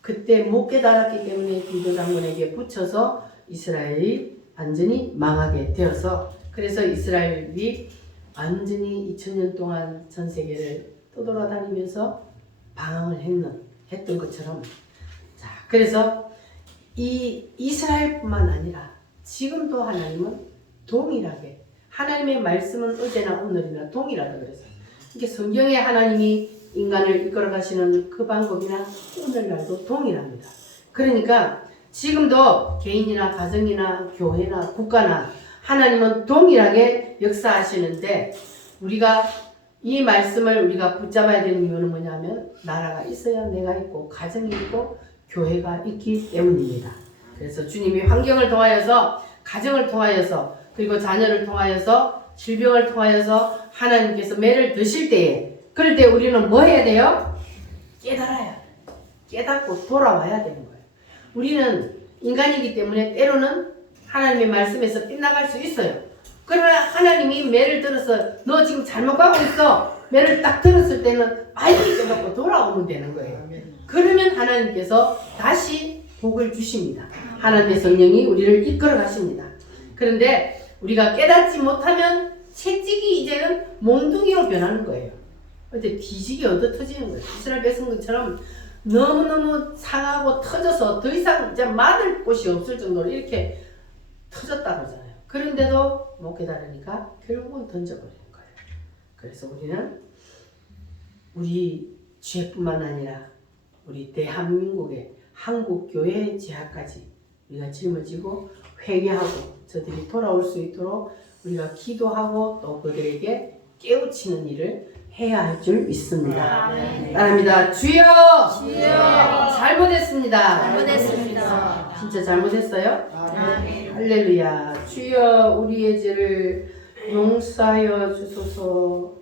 그때 못 깨달았기 때문에 기도장군에게 붙여서 이스라엘이 완전히 망하게 되어서 그래서 이스라엘이 완전히 2000년 동안 전 세계를 떠돌아다니면서 방황을 했던 것처럼 자, 그래서 이 이스라엘뿐만 아니라 지금도 하나님은 동일하게 하나님의 말씀은 어제나 오늘이나 동일하다 그랬어요. 이게 성경에 하나님이 인간을 이끌어 가시는 그 방법이나 오늘날도 동일합니다. 그러니까 지금도 개인이나 가정이나 교회나 국가나 하나님은 동일하게 역사하시는데 우리가 이 말씀을 우리가 붙잡아야 되는 이유는 뭐냐면 나라가 있어야 내가 있고 가정이 있고 교회가 있기 때문입니다. 그래서 주님이 환경을 통하여서 가정을 통하여서 그리고 자녀를 통하여서 질병을 통하여서 하나님께서 매를 드실 때에 그럴 때 우리는 뭐 해야 돼요? 깨달아야 돼. 깨닫고 돌아와야 되는 거예요. 우리는 인간이기 때문에 때로는 하나님의 말씀에서 빗나갈 수 있어요. 그러나 하나님이 매를 들어서 너 지금 잘못 가고 있어. 매를 딱 들었을 때는 빨리 깨닫고 돌아오면 되는 거예요. 그러면 하나님께서 다시 복을 주십니다. 하나님의 성령이 우리를 이끌어 가십니다. 그런데 우리가 깨닫지 못하면 채찍이 이제는 몽둥이로 변하는 거예요. 근데 뒤지게 얻어 터지는 거예요. 이스라엘 백성들처럼 너무너무 상하고 터져서 더 이상 이제 맞을 곳이 없을 정도로 이렇게 터졌다 그러잖아요. 그런데도 못 깨달으니까 결국은 던져버리는 거예요. 그래서 우리는 우리 죄뿐만 아니라 우리 대한민국의 한국교회의 죄악까지 우리가 짊어지고 회개하고 저들이 돌아올 수 있도록 우리가 기도하고 또 그들에게 깨우치는 일을 해야 할 줄 믿습니다. 따라합니다. 주여! 주여! 잘못했습니다. 잘못했습니다. 진짜 잘못했어요? 아멘. 할렐루야. 주여 우리의 죄를 용서하여 주소서.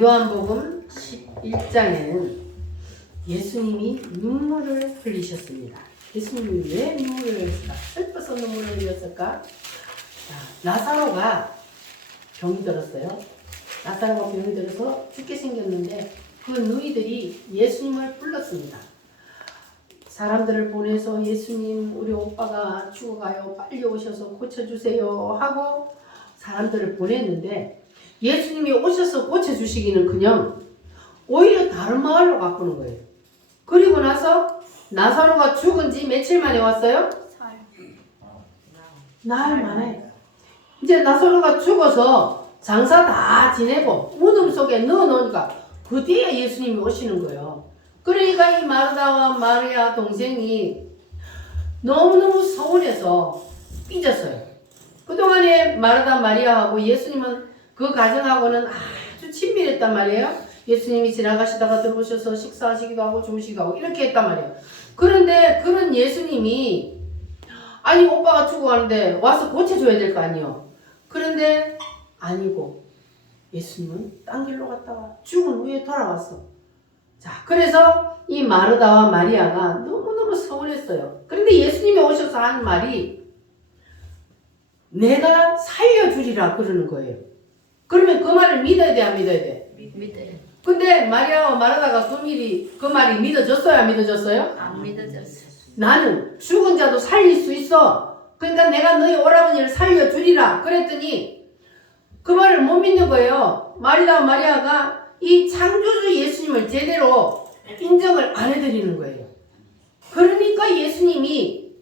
요한복음 11장에는 예수님이 눈물을 흘리셨습니다. 예수님이 왜 눈물을 흘렸을까? 슬퍼서 눈물을 흘렸을까? 자, 나사로가 병이 들었어요. 나사로가 병이 들어서 죽게 생겼는데 그 누이들이 예수님을 불렀습니다. 사람들을 보내서 예수님 우리 오빠가 죽어가요. 빨리 오셔서 고쳐주세요 하고 사람들을 보냈는데 예수님이 오셔서 고쳐주시기는 그냥 오히려 다른 마을로 바꾸는 거예요. 그리고 나서 나사로가 죽은 지 며칠 만에 왔어요? 나흘 만에. 이제 나사로가 죽어서 장사 다 지내고 무덤 속에 넣어놓으니까 그때야 예수님이 오시는 거예요. 그러니까 이 마르다와 마리아 동생이 너무너무 서운해서 삐졌어요. 그동안에 마르다 마리아하고 예수님은 그 가정하고는 아주 친밀했단 말이에요. 예수님이 지나가시다가 들어오셔서 식사하시기도 하고 주무시기도 하고 이렇게 했단 말이에요. 그런데 그런 예수님이 아니 오빠가 죽어가는데 와서 고쳐줘야 될 거 아니에요. 그런데 아니고 예수님은 딴 길로 갔다가 죽은 후에 돌아왔어. 자, 그래서 이 마르다와 마리아가 너무너무 서운했어요. 그런데 예수님이 오셔서 한 말이 내가 살려주리라 그러는 거예요. 그러면 그 말을 믿어야 돼, 안 믿어야 돼? 믿어요. 근데 마리아와 마르다가 그 말이 믿어졌어요, 안 믿어졌어요? 안 믿어졌어요. 나는 죽은 자도 살릴 수 있어. 그러니까 내가 너희 오라버니를 살려주리라. 그랬더니 그 말을 못 믿는 거예요. 마리아와 마리아가 이 창조주 예수님을 제대로 인정을 안 해드리는 거예요. 그러니까 예수님이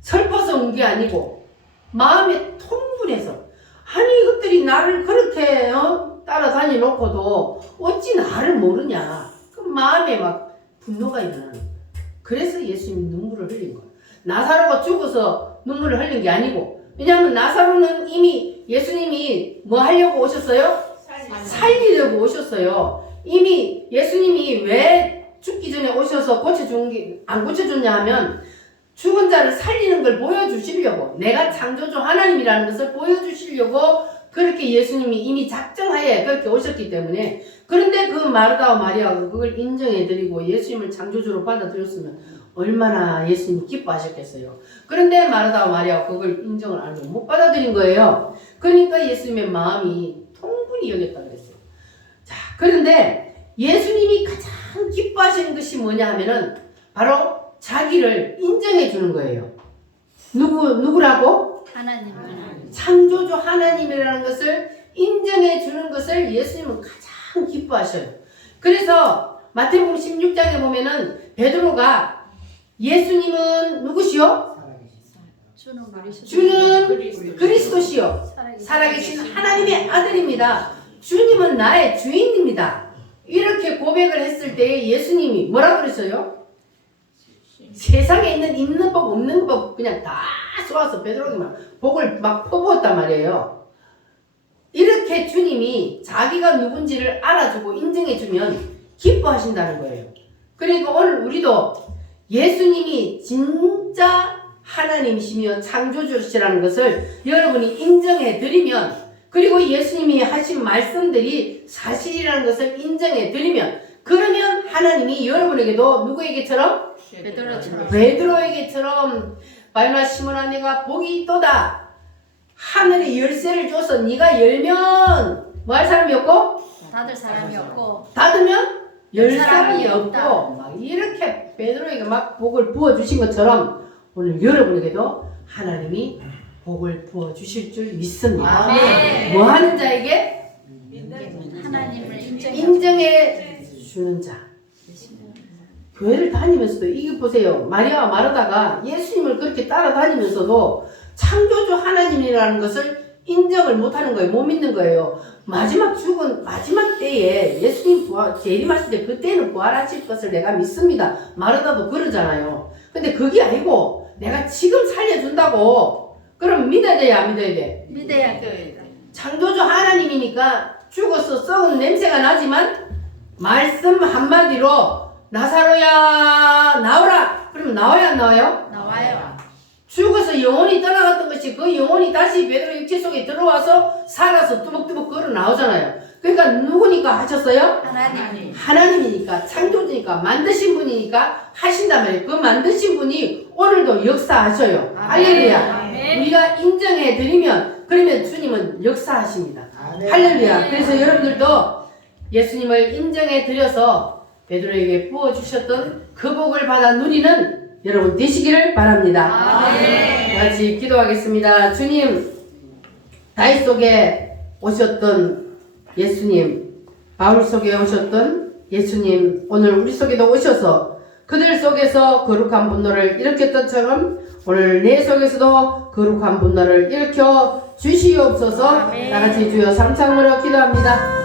슬퍼서 온 게 아니고 마음에 통분해서 아니 이것들이 나를 그렇게 따라다니 놓고도 어찌 나를 모르냐. 그 마음에 막 분노가 일어나는 거예요. 그래서 예수님이 눈물을 흘린 거예요. 나사로가 죽어서 눈물을 흘린 게 아니고 왜냐하면 나사로는 이미 예수님이 뭐 하려고 오셨어요? 살리려고 오셨어요. 이미 예수님이 왜 죽기 전에 오셔서 안 고쳐줬냐 하면 죽은 자를 살리는 걸 보여주시려고 내가 창조주 하나님이라는 것을 보여주시려고 그렇게 예수님이 이미 작정하에 그렇게 오셨기 때문에 그런데 그 마르다와 마리아가 그걸 인정해드리고 예수님을 창조주로 받아들였으면 얼마나 예수님이 기뻐하셨겠어요. 그런데 마르다와 마리아가 그걸 인정을 안 하고 못 받아들인 거예요. 그러니까 예수님의 마음이 통분히 여겼다 그랬어요. 자, 그런데 예수님이 가장 기뻐하시는 것이 뭐냐 하면은 바로 자기를 인정해 주는 거예요. 누구라고? 하나님. 창조주 하나님이라는 것을 인정해 주는 것을 예수님은 가장 기뻐하셔요. 그래서 마태복음 16장에 보면은 베드로가 예수님은 누구시요? 주는 그리스도시요. 살아계신 하나님의 아들입니다. 주님은 나의 주인입니다. 이렇게 고백을 했을 때 예수님이 뭐라 그랬어요? 세상에 있는 법 없는 법 그냥 다 쏘아서 베드로에게 막 복을 막 퍼부었단 말이에요. 이렇게 주님이 자기가 누군지를 알아주고 인정해주면 기뻐하신다는 거예요. 그러니까 오늘 우리도 예수님이 진짜 하나님이시며 창조주시라는 것을 여러분이 인정해드리면 그리고 예수님이 하신 말씀들이 사실이라는 것을 인정해드리면 그러면 하나님이 여러분에게도 누구에게처럼? 베드로에게처럼 바요나 시몬아 내가 복이 있도다. 하늘의 열쇠를 줘서 네가 열면 뭐 할 사람이 없고? 닫을 사람이 없고 닫으면 열 사람이 사람이 없다. 없고 막 이렇게 베드로에게 막 복을 부어주신 것처럼 오늘 여러분에게도 하나님이 복을 부어주실 줄 믿습니다. 아멘. 뭐 하는 자에게? 하나님을 인정해 주는 자. 교회를 다니면서도 이게 보세요. 마리아와 마르다가 예수님을 그렇게 따라다니면서도 창조주 하나님이라는 것을 인정을 못하는 거예요. 못 믿는 거예요. 마지막 때에 예수님 재림하실 때 그때는 부활하실 것을 내가 믿습니다. 마르다도 그러잖아요. 근데 그게 아니고 내가 지금 살려준다고 그럼 믿어야 돼요? 안 믿어야 돼? 믿어야 돼요. 창조주 하나님이니까 죽어서 썩은 냄새가 나지만 말씀 한마디로 나사로야 나오라 그러면 나와야 안 나와요? 나와요. 죽어서 영혼이 떠나갔던 것이 그 영혼이 다시 베드로 육체 속에 들어와서 살아서 뚜벅뚜벅 걸어 나오잖아요. 그러니까 누구니까 하셨어요? 하나님. 하나님이니까, 창조주니까, 만드신 분이니까 하신단 말이에요. 그 만드신 분이 오늘도 역사하셔요. 할렐루야. 우리가 인정해 드리면, 그러면 주님은 역사하십니다. 할렐루야. 그래서 여러분들도 예수님을 인정해 드려서 베드로에게 부어주셨던 그 복을 받아 누리는 여러분 되시기를 바랍니다. 같이 기도하겠습니다. 주님, 다윗 속에 오셨던 예수님, 바울 속에 오셨던 예수님, 오늘 우리 속에도 오셔서 그들 속에서 거룩한 분노를 일으켰던 처럼 오늘 내 속에서도 거룩한 분노를 일으켜 주시옵소서. 다같이 주여 삼창으로 기도합니다.